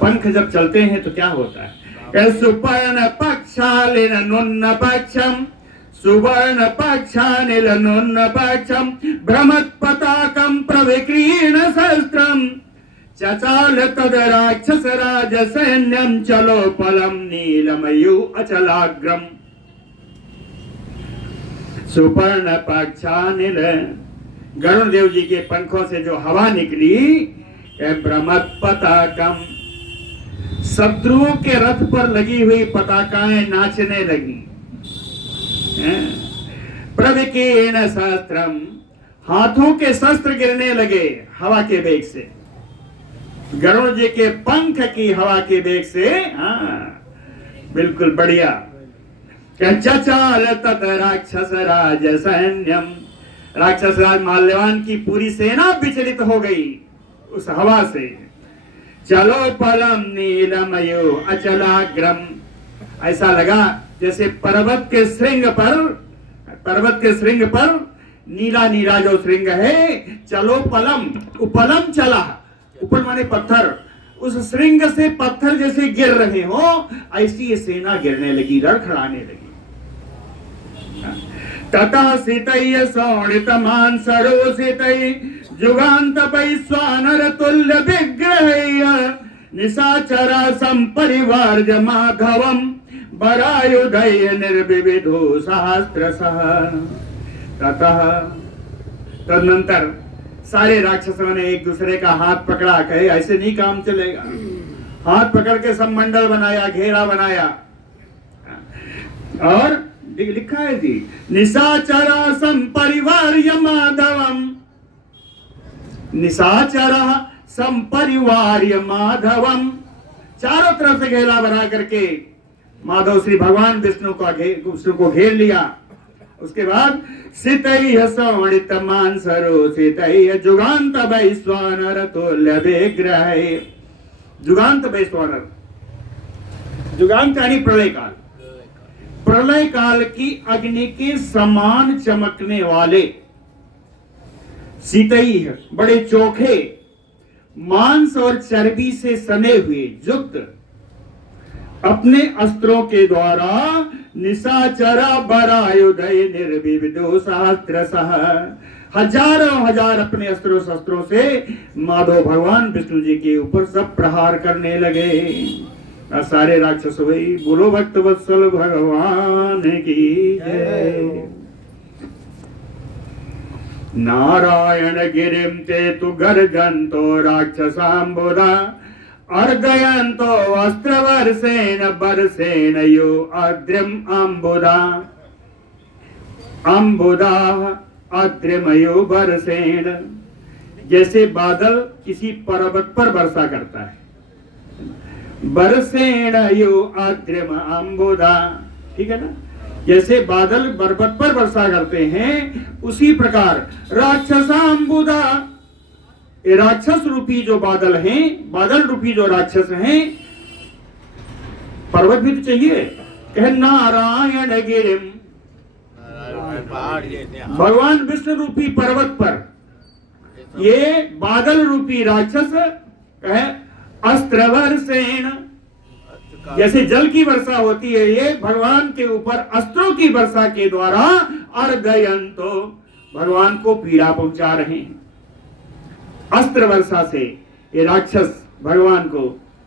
पंख जब चलते हैं तो क्या होता है, सुपर्ण पक्षालिनुन्न पक्षम, सुवर्ण पक्षानिलनुन्न पक्षम, भ्रमत् पताकं प्रविकीर्ण शस्त्रम, चचाल तद राक्षस राज सैन्यम, चलो पलम नीलमयु अचलाग्रम। सुपर्ण पक्षानिल, गरुड़ देव जी के पंखों से जो हवा निकली, भ्रमत् पताकम, शत्रुओं के रथ पर लगी हुई पताकाएं नाचने लगी, प्रविकीर्ण शस्त्रम, हाथों के शस्त्र गिरने लगे हवा के वेग से, गरुड़ जी के पंख की हवा के वेग से, बिल्कुल बढ़िया। चचाल तत राक्षस राज सैन्यम, राक्षस राज माल्यवान की पूरी सेना विचलित हो गई उस हवा से। चलो पलम नीलमयो अचलाग्रम, ऐसा लगा जैसे पर्वत के श्रृंग पर नीला नीला जो श्रृंग है, चलो पलम, उपलम चला, उपल माने पत्थर, उस श्रृंग से पत्थर जैसे गिर रहे हो, ऐसी ये सेना गिरने लगी, लड़खड़ाने लगी। ततः सितैः शोणितमान सरोसितैः, जुगान्त वैश्वानर तुल्य विग्रहैः, निशाचरा संपरिवार्य माधवम, बरायुधैः निर्विविधो सहस्रशः। ततः, तदनंतर सारे राक्षसों ने एक दूसरे का हाथ पकड़ा, कहे ऐसे नहीं काम चलेगा, हाथ पकड़ के सब मंडल बनाया, घेरा बनाया, और लिखा है जी, निशाचरा संपरिवार्य माधवम, निशाचरा संपरिवार्य माधवम, चारों तरफ से घेरा बना करके माधव श्री भगवान विष्णु को घेर लिया। उसके बाद सितैः शोणित मानसरो सितैः, जुगान्त वैश्वानर तुल्य विग्रहैः, जुगान्त वैश्वानर युगांत यानी प्रलय काल। प्रलय काल की अग्नि के समान चमकने वाले सीतई है, बड़े चोखे, मांस और चर्बी से सने हुए युक्त अपने अस्त्रों के द्वारा निशाचरा बरायुधय निर्विविधो सहस्त्रशः, हजारों हजार अपने अस्त्रों शस्त्रों से माधव भगवान विष्णु जी के ऊपर सब प्रहार करने लगे। सारे राक्षस वही बोलो भक्त वत्सल भगवान की जय। नारायण गिरिम ते तु गर्जन्तो राक्षसाम्बुदा अर्दयन्तो वस्त्रवर्षेण वर्षेण यो अद्रिम अम्बुदा अम्बुदा अद्रिमयो वर्षेण। जैसे बादल किसी पर्वत पर वर्षा करता है, वर्षेण यो अद्रिम अम्बुदा, ठीक है ना, जैसे बादल पर्वत पर वर्षा करते हैं उसी प्रकार राक्षसाम्बुदा, राक्षस रूपी जो बादल हैं, बादल रूपी जो राक्षस हैं, पर्वत भी तो चाहिए, कह नारायण गिरिम, भगवान विष्णु रूपी पर्वत पर ये बादल रूपी राक्षस कहे अस्त्रवर्षेण, जैसे जल की वर्षा होती है, ये भगवान के ऊपर अस्त्रों की वर्षा के द्वारा अर्दयन्तो, भगवान को पीड़ा पहुंचा रहे हैं। अस्त्र वर्षा से ये राक्षस भगवान को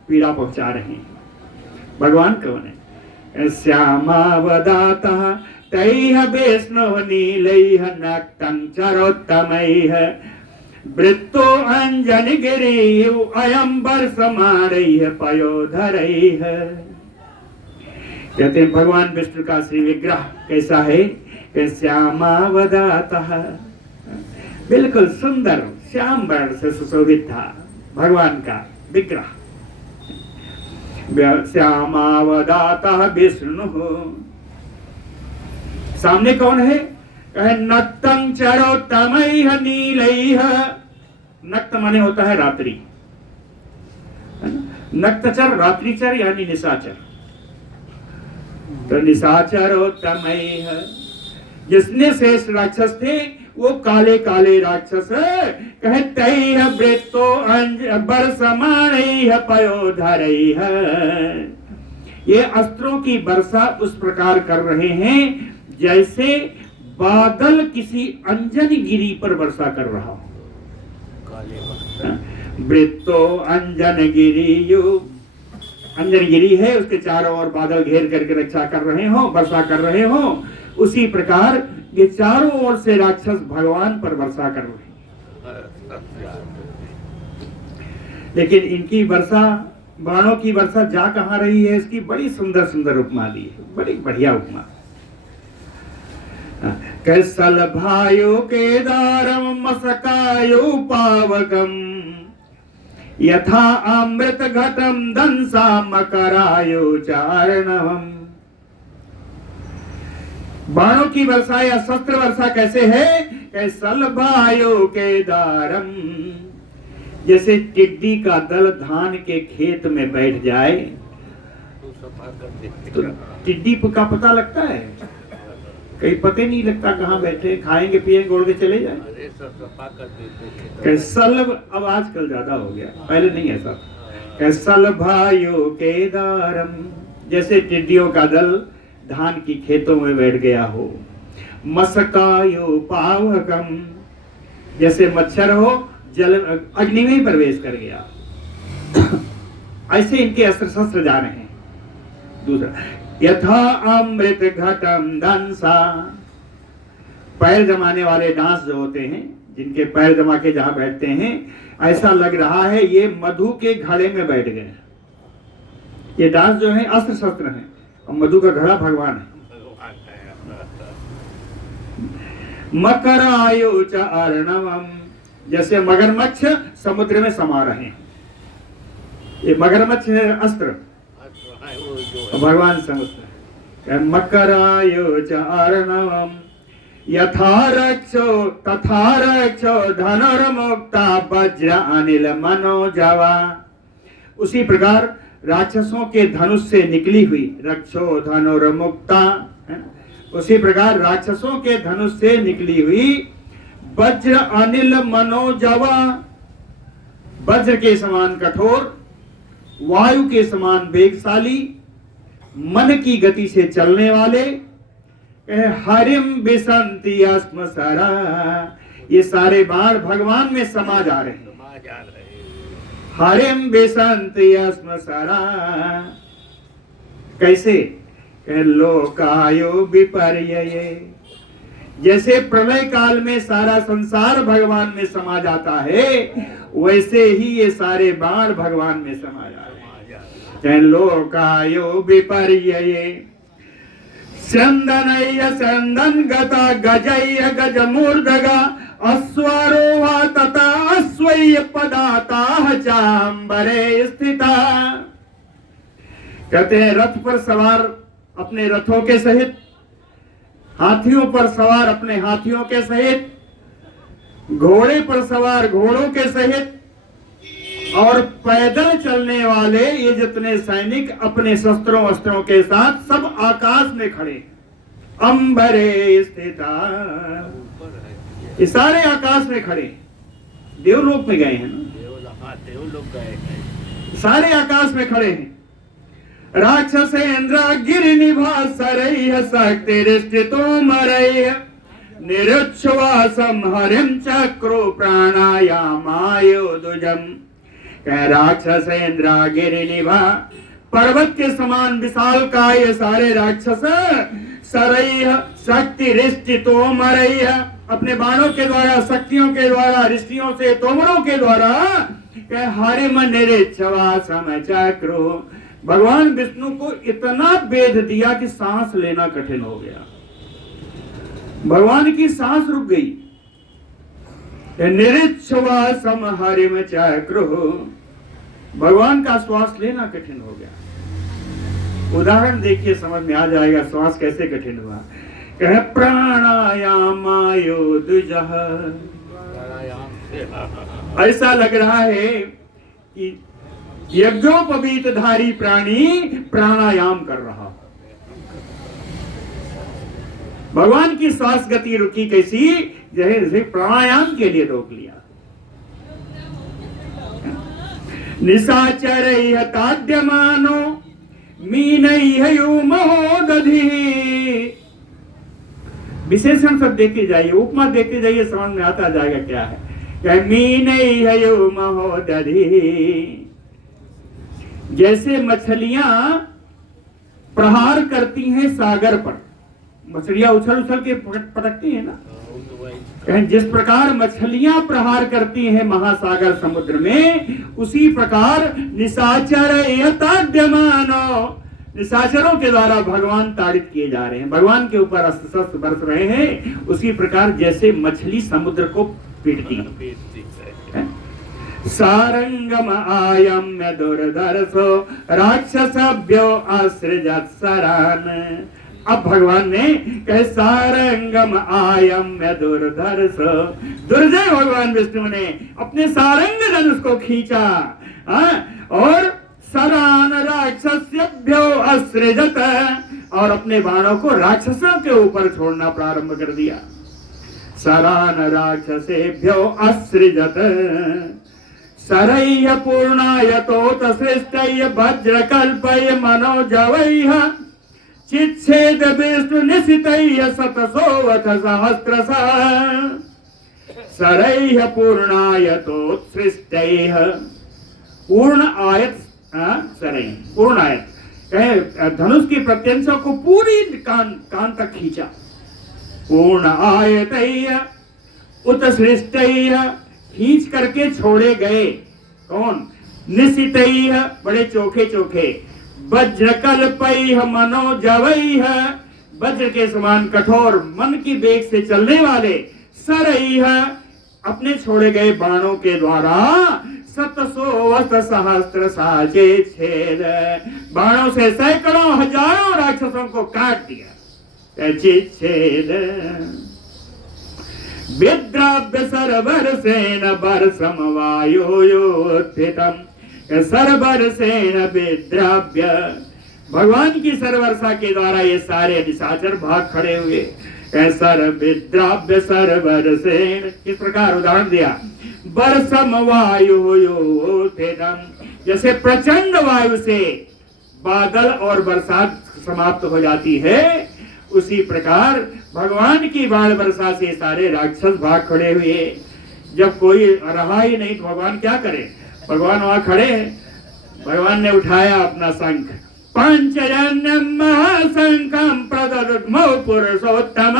पीड़ा पहुंचा रहे हैं। भगवान कौन है? श्यामावदातः तैः विष्णुः नीलैः नक्तं चरोत्तमैः वृत्तो अंजनगिरिः अयं वर्षमाणैः पयोधरैः। कहते हैं भगवान विष्णु का श्री विग्रह कैसा है? श्यामावदातः, बिल्कुल सुंदर श्याम वर्ण से सुशोभित था भगवान का विग्रह। श्यामावदातः विष्णु, सामने कौन है? कहे नक्तं चरोत्तमैः नीलैः, नक्त माने होता है रात्रि, नक्तचर रात्रिचर यानी निशाचर, तो निशाचरोत्तमैः, जिसने शेष राक्षस थे वो काले काले राक्षस, कहे तैः वृत्तो वर्षमाणैः पयोधरैः, ये अस्त्रों की वर्षा उस प्रकार कर रहे हैं जैसे बादल किसी अंजन गिरी पर वर्षा कर रहा हो। वृत्तो अंजन गिरी, अंजन गिरी है उसके चारों ओर बादल घेर करके रक्षा कर रहे हो, वर्षा कर रहे हो, उसी प्रकार ये चारों ओर से राक्षस भगवान पर वर्षा कर रहे हैं। लेकिन इनकी वर्षा, बाणों की वर्षा जा कहां रही है, इसकी बड़ी सुंदर सुंदर उपमा दी है, बड़ी बढ़िया उपमा। कैसल भायो केदारम मसकायो पावकम यथा अमृत घटम दंसा मकरायो चारणम। बाणों की वर्षा या शस्त्र वर्षा कैसे है? कैसल भायो केदारम, जैसे टिड्डी का दल धान के खेत में बैठ जाए तो टिड्डी का पता लगता है, कहीं पता नहीं लगता कहाँ बैठे, खाएंगे पिएंगे उड़ के चले जाए। कैसल, अब आजकल ज्यादा हो गया, पहले नहीं ऐसा। कैसल भायो केदारम, जैसे टिड्डियों का दल धान की खेतों में बैठ गया हो। मसकायो पावकम, जैसे मच्छर हो जल अग्नि में प्रवेश कर गया, ऐसे इनके अस्त्र शस्त्र जा रहे हैं। दूसरा यथा अमृत घटम दंसा, पैर जमाने वाले डांस जो होते हैं, जिनके पैर जमा के जहां बैठते हैं, ऐसा लग रहा है ये मधु के घड़े में बैठ गए। ये डांस जो है अस्त्र शस्त्र है और मधु का घड़ा भगवान है। मकरायो च अर्णवम, जैसे मगरमच्छ समुद्र में समा रहे हैं, ये मगरमच्छ है अस्त्र, भगवान समझते। मकरायो च अर्णवम यथा रक्षो तथा रक्षो धनुर्मुक्ता वज्र अनिल मनोजवा, उसी प्रकार राक्षसों के धनुष से निकली हुई, रक्षो धनुर्मुक्ता, उसी प्रकार राक्षसों के धनुष से निकली हुई वज्र अनिल मनोजवा, वज्र के समान कठोर, वायु के समान वेगशाली, मन की गति से चलने वाले, हरिम विसंति अस्म सरा, ये सारे बाण भगवान में समा जा रहे हैं। हरिम विसंति अस्म सरा, कैसे? लोकायो विपर्यये, जैसे प्रलय काल में सारा संसार भगवान में समा जाता है, वैसे ही ये सारे बाण भगवान में समा जा रहे हैं। लोकायो विपर्यये चंदनय चंदन गता गजय गज मूर्धगा अश्वारोहा तथा अश्वय पदाता चांबरे स्थिता। कहते हैं रथ पर सवार अपने रथों के सहित, हाथियों पर सवार अपने हाथियों के सहित, घोड़े पर सवार घोड़ों के सहित, और पैदल चलने वाले ये जितने सैनिक अपने शस्त्रों वस्त्रों के साथ सब आकाश में खड़े, अंबरे स्थिता, ये सारे आकाश में खड़े, देवलोक में गए हैं ना, देवलोक गए, सारे आकाश में खड़े हैं। राक्षसेन्द्र गिरिनिभा सरैः शक्तिरिष्टितो मरैः निरुच्छ्वासं हरिं चक्रो प्राणायामायुधुजम्। कह राक्षसेन्द्र गिरिनिभा, पर्वत के समान विशाल का ये सारे राक्षस, सरैः शक्तिरिष्टितो मरैः, अपने बाणों के द्वारा, शक्तियों के द्वारा, रिष्टियों से, तोमरों के द्वारा, हरिम निरुच्छ्वासं चक्रो, भगवान विष्णु को इतना वेद दिया कि सांस लेना कठिन हो गया, भगवान की सांस रुक गई। निरुच्छ्वासं हरिम चक्रो, भगवान का श्वास लेना कठिन हो गया। उदाहरण देखिए, समझ में आ जाएगा श्वास कैसे कठिन हुआ। कह प्राणायामायुधुजः, ऐसा लग रहा है कि यज्ञोपवीतधारी प्राणी प्राणायाम कर रहा। भगवान की श्वास गति रुकी कैसी? जैसे प्राणायाम के लिए रोक लिया। निशाचरैः ताड्यमानो मीनैः महोदधि, विशेषण सब देखते जाइए, उपमा देखते जाइए, समझ में आता जाएगा क्या है। मीनैः महोदधि, जैसे मछलियां प्रहार करती हैं सागर पर, मछलियां उछल उछल के पटकती हैं ना, जिस प्रकार मछलियां प्रहार करती हैं महासागर समुद्र में, उसी प्रकार निशाचर ताड्यमानो, निशाचरों के द्वारा भगवान ताड़ित किए जा रहे हैं, भगवान के ऊपर अस्त्र शस्त्र बरस रहे हैं, उसी प्रकार जैसे मछली समुद्र को पीटती है। सारंगम आयम्य दुर्धर्षो राक्षसभ्यो असृजत् सरान। अब भगवान ने कहे सारंगम आयम्य दुर्धर्ष, दुर्जय भगवान विष्णु ने अपने सारंग धनुष को खींचा और सरान राक्षसेभ्यो असृजत, और अपने बाणों को राक्षसों के ऊपर छोड़ना प्रारंभ कर दिया। सरान राक्षसेभ्यो असृजत सरैः पूर्णायतोत सृष्टैः वज्रकल्पैः मनोजवैः चिच्छेद विष्णु निशितैः शतसोऽथ सहस्रशः। सरैः पूर्णायतोत सृष्टैः, पूर्ण आयत, सरैः पूर्ण आयत, कहे धनुष की प्रत्यंशों को पूरी कान तक खींचा। पूर्ण आयतैः उत सृष्टैः, खींच करके छोड़े गए। कौन? निशितैः, बड़े चोखे चोखे, वज्रकल्पैः मनोजवैः, वज्र के समान कठोर, मन की वेग से चलने वाले, सरैः, अपने छोड़े गए बाणों के द्वारा, शतसोऽथ सहस्र साजे छेद, बाणों से सैकड़ों हजारों राक्षसों को काट दिया। छेद विद्राव्य सरवर सेन वर्षम वायोयोत्थितम् सर्वरसेन विद्राव्य, भगवान की सर्वर्षा के द्वारा ये सारे निशाचर भाग खड़े हुए। सर्वविद्राव्य सर्वरसेन, किस प्रकार उदाहरण दिया, वर्षम वायु योथेदम, जैसे प्रचंड वायु से बादल और बरसात समाप्त हो जाती है, उसी प्रकार भगवान की बाण वर्षा से सारे राक्षस भाग खड़े हुए। जब कोई रहा ही नहीं तो भगवान क्या करे, भगवान वहां खड़े हैं। भगवान ने उठाया अपना शंख, पंचजन्य महाशंखम प्रदद्मौ पुरुषोत्तम,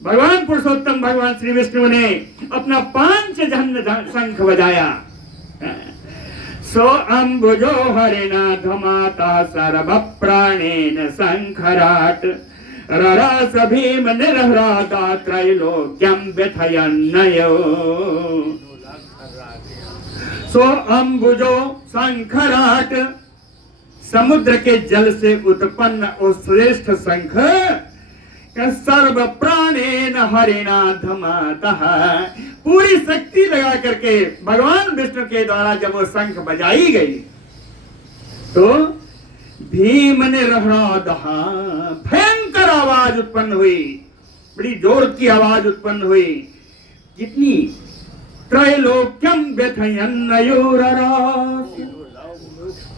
भगवान पुरुषोत्तम भगवान श्री विष्णु ने अपना पांचजन्य शंख बजाया। सो अंबुजो हरिणा धमाता सर्व प्राणेन शंखराट, ररास भीम निर्हृता त्रैलोक्यं व्यथयन्नयो। सो अंबुजो शंखराट, समुद्र के जल से उत्पन्न और श्रेष्ठ शंख, सर्व प्राणेन हरिणा धमातः, पूरी शक्ति लगा करके भगवान विष्णु के द्वारा जब वो शंख बजाई गई तो भीम ने रहरादहा, भयंकर आवाज उत्पन्न हुई, बड़ी जोर की आवाज उत्पन्न हुई। कितनी, त्रैलोक्यम व्यथयन्नयोररास,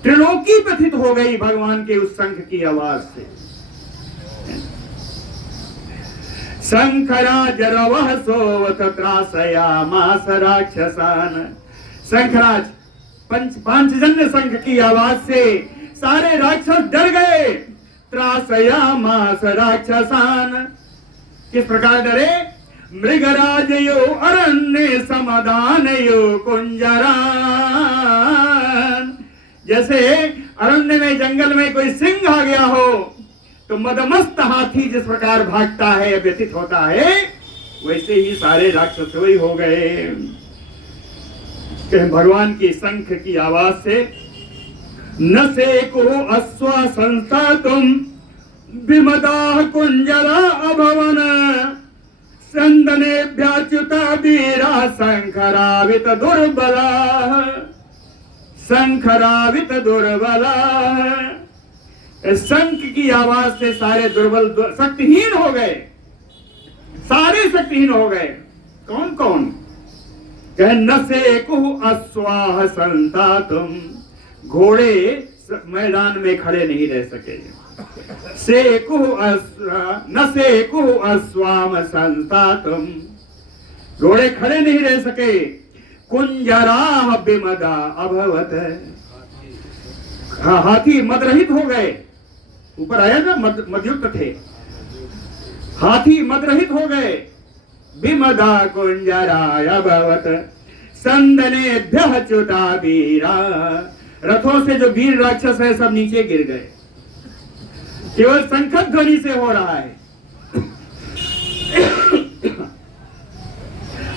त्रिलोकी व्यथित हो गई भगवान के उस शंख की आवाज से। शंखराज रवः सोवत त्रासयामास राक्षसान, शंखराज पांचजन्य शंख की आवाज से सारे राक्षस डर गए। त्रासयामास राक्षसान, किस प्रकार डरे, मृगराजयो अरण्य समादानयो कुंजरान, जैसे अरण्य में जंगल में कोई सिंह आ गया हो तो मदमस्त हाथी जिस प्रकार भागता है, व्यथित होता है, वैसे ही सारे राक्षस वही हो गए। भगवान की शंख की आवाज से न से को अश्वा संस्थातुम विमदा कुंजरा अभवन, संदनेभ्याच्युता वीरा शंखरावित दुर्बला, शंखरावित दुर्बला। शंख की आवाज से सारे दुर्बल शक्तिहीन हो गए, सारे शक्तिहीन हो गए। कौन कौन, कह न से कुह अश्वाह संतातुम, घोड़े मैदान में खड़े नहीं रह सके। से कुह न से कुह अश्वाम संतातुम, घोड़े खड़े नहीं रह सके। कुंजराह विमदा अभवत, हाथी मदरहित हो गए। ऊपर आया ना, मदयुक्त थे, हाथी मदरहित हो गए। विमदा कुंजराय अभवत, संदनेभ्यः च्युता वीरा, रथों से जो वीर राक्षस है सब नीचे गिर गए। केवल शंख ध्वनि से हो रहा है।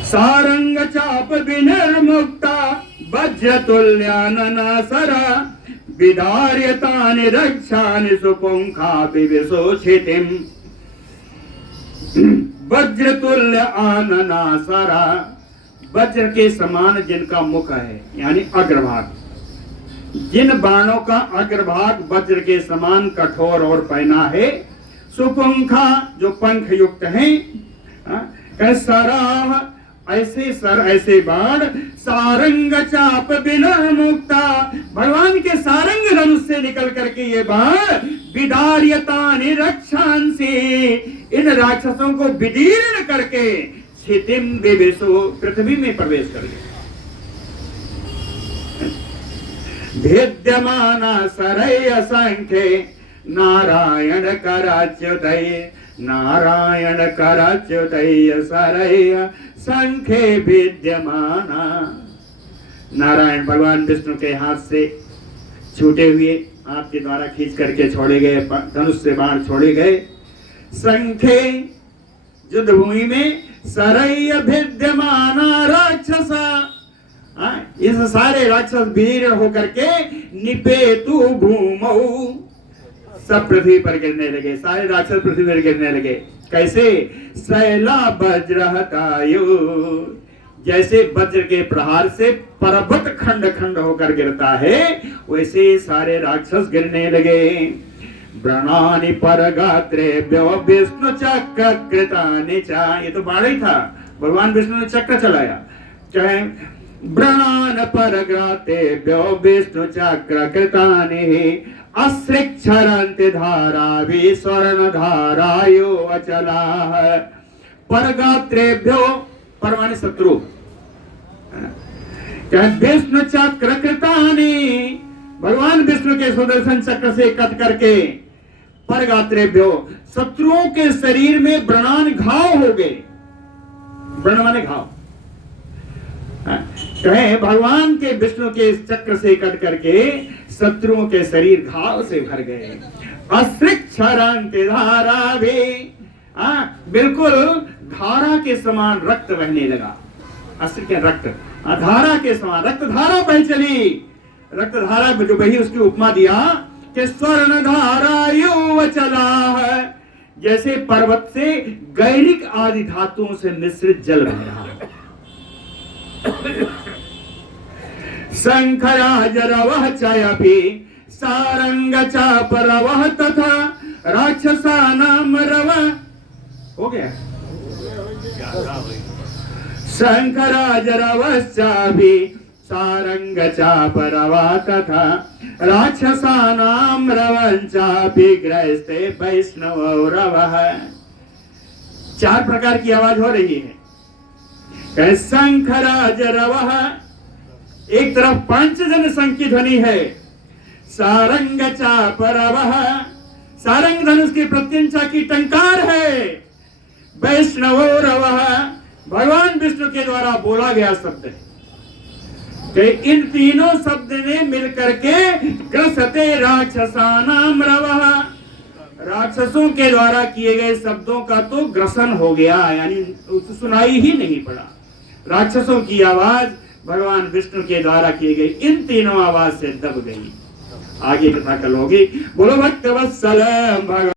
सारंग चाप विनिर्मुक्ता वज्रतुल्याननासरा, विदार्यतानि रक्षानि सुपुंखा विविशोचितिम। वज्रतुल्य आननासरा, वज्र के समान जिनका मुख है, यानी अग्रभाग, जिन बाणों का अग्रभाग वज्र के समान कठोर और पैना है। सुपुंखा, जो पंख युक्त हैं। सराह, ऐसे सर, ऐसे बाण। सारंग चाप विनिर्मुक्ता, भगवान के सारंग धनुष से निकल करके ये बाण विदार्यतानि रक्षांसि, इन राक्षसों को विदीर्ण करके क्षितिम विविशो, पृथ्वी में प्रवेश कर गए। भेद्यमाना सरय संख्ये नारायण कराच्युतये, नारायण कराच्युतय सरय संख्ये विद्यमाना। नारायण भगवान विष्णु के हाथ से छूटे हुए, हाथ के द्वारा खींच करके छोड़े गए, धनुष से बाण छोड़े गए। संख्ये, युद्ध भूमि में सरय विद्यमाना राक्षसा, इस सारे राक्षस वीर होकर के निपेतु भूमौ, सब पृथ्वी पर गिरने लगे, सारे राक्षस पृथ्वी पर गिरने लगे। कैसे, शैला वज्रहतायु, जैसे वज्र के प्रहार से पर्वत खंड खंड होकर गिरता है, वैसे सारे राक्षस गिरने लगे। व्रणानि परगात्रेभ्यो विष्णु चक्र कृतानि च, ये तो बाण ही था, भगवान विष्णु ने चक्र चलाया। चाहे व्रणान परगात्रेभ्यो विष्णु चक्र कृतानि अश्रिक्षरन्ति धारावि स्वर्ण धारायो अचलाः। परगात्रेभ्यो, परमाणु शत्रु, विष्णु चक्र कृतानि, भगवान विष्णु के सुदर्शन चक्र से कट करके परगात्रेभ्यो, शत्रुओं के शरीर में व्रणान घाव हो गए। व्रण माने घाव, कहे भगवान के विष्णु के चक्र से कट करके शत्रुओं के शरीर घाव से भर गए। अश्रिक्षरन्ति धारावे, बिल्कुल धारा के समान रक्त बहने लगा। अश्रु के रक्त, धारा के समान रक्त धारा बह चली। रक्त धारा जो बही उसकी उपमा दिया कि स्वर्ण धारा यो चला है, जैसे पर्वत से गैरिक आदि धातुओं से मिश्रित जल बह रहा है। शंखराज रवः चयपि सारंग चापरवः तथा राक्षसानाम रव, हो गया। शंखराज रवश्चापि सारंग चापरवः तथा राक्षसानाम रवंचापि ग्रस्ते वैष्णवो रवः। चार प्रकार की आवाज हो रही है। शंखराज रवः, एक तरफ पंचजन शंख की ध्वनि है। सारंग चापरवः, सारंग धनुष की प्रत्यंचा की टंकार है। वैष्णवो रवः, भगवान विष्णु के द्वारा बोला गया शब्द है। इन तीनों शब्द ने मिलकर के ग्रसते राक्षसानाम रवः, राक्षसों के द्वारा किए गए शब्दों का तो ग्रसन हो गया, यानी सुनाई ही नहीं पड़ा। राक्षसों की आवाज भगवान विष्णु के द्वारा किए गए इन तीनों आवाज से दब गई। आगे कथा कल होगी। बोलो भक्तवत्सल भगवान।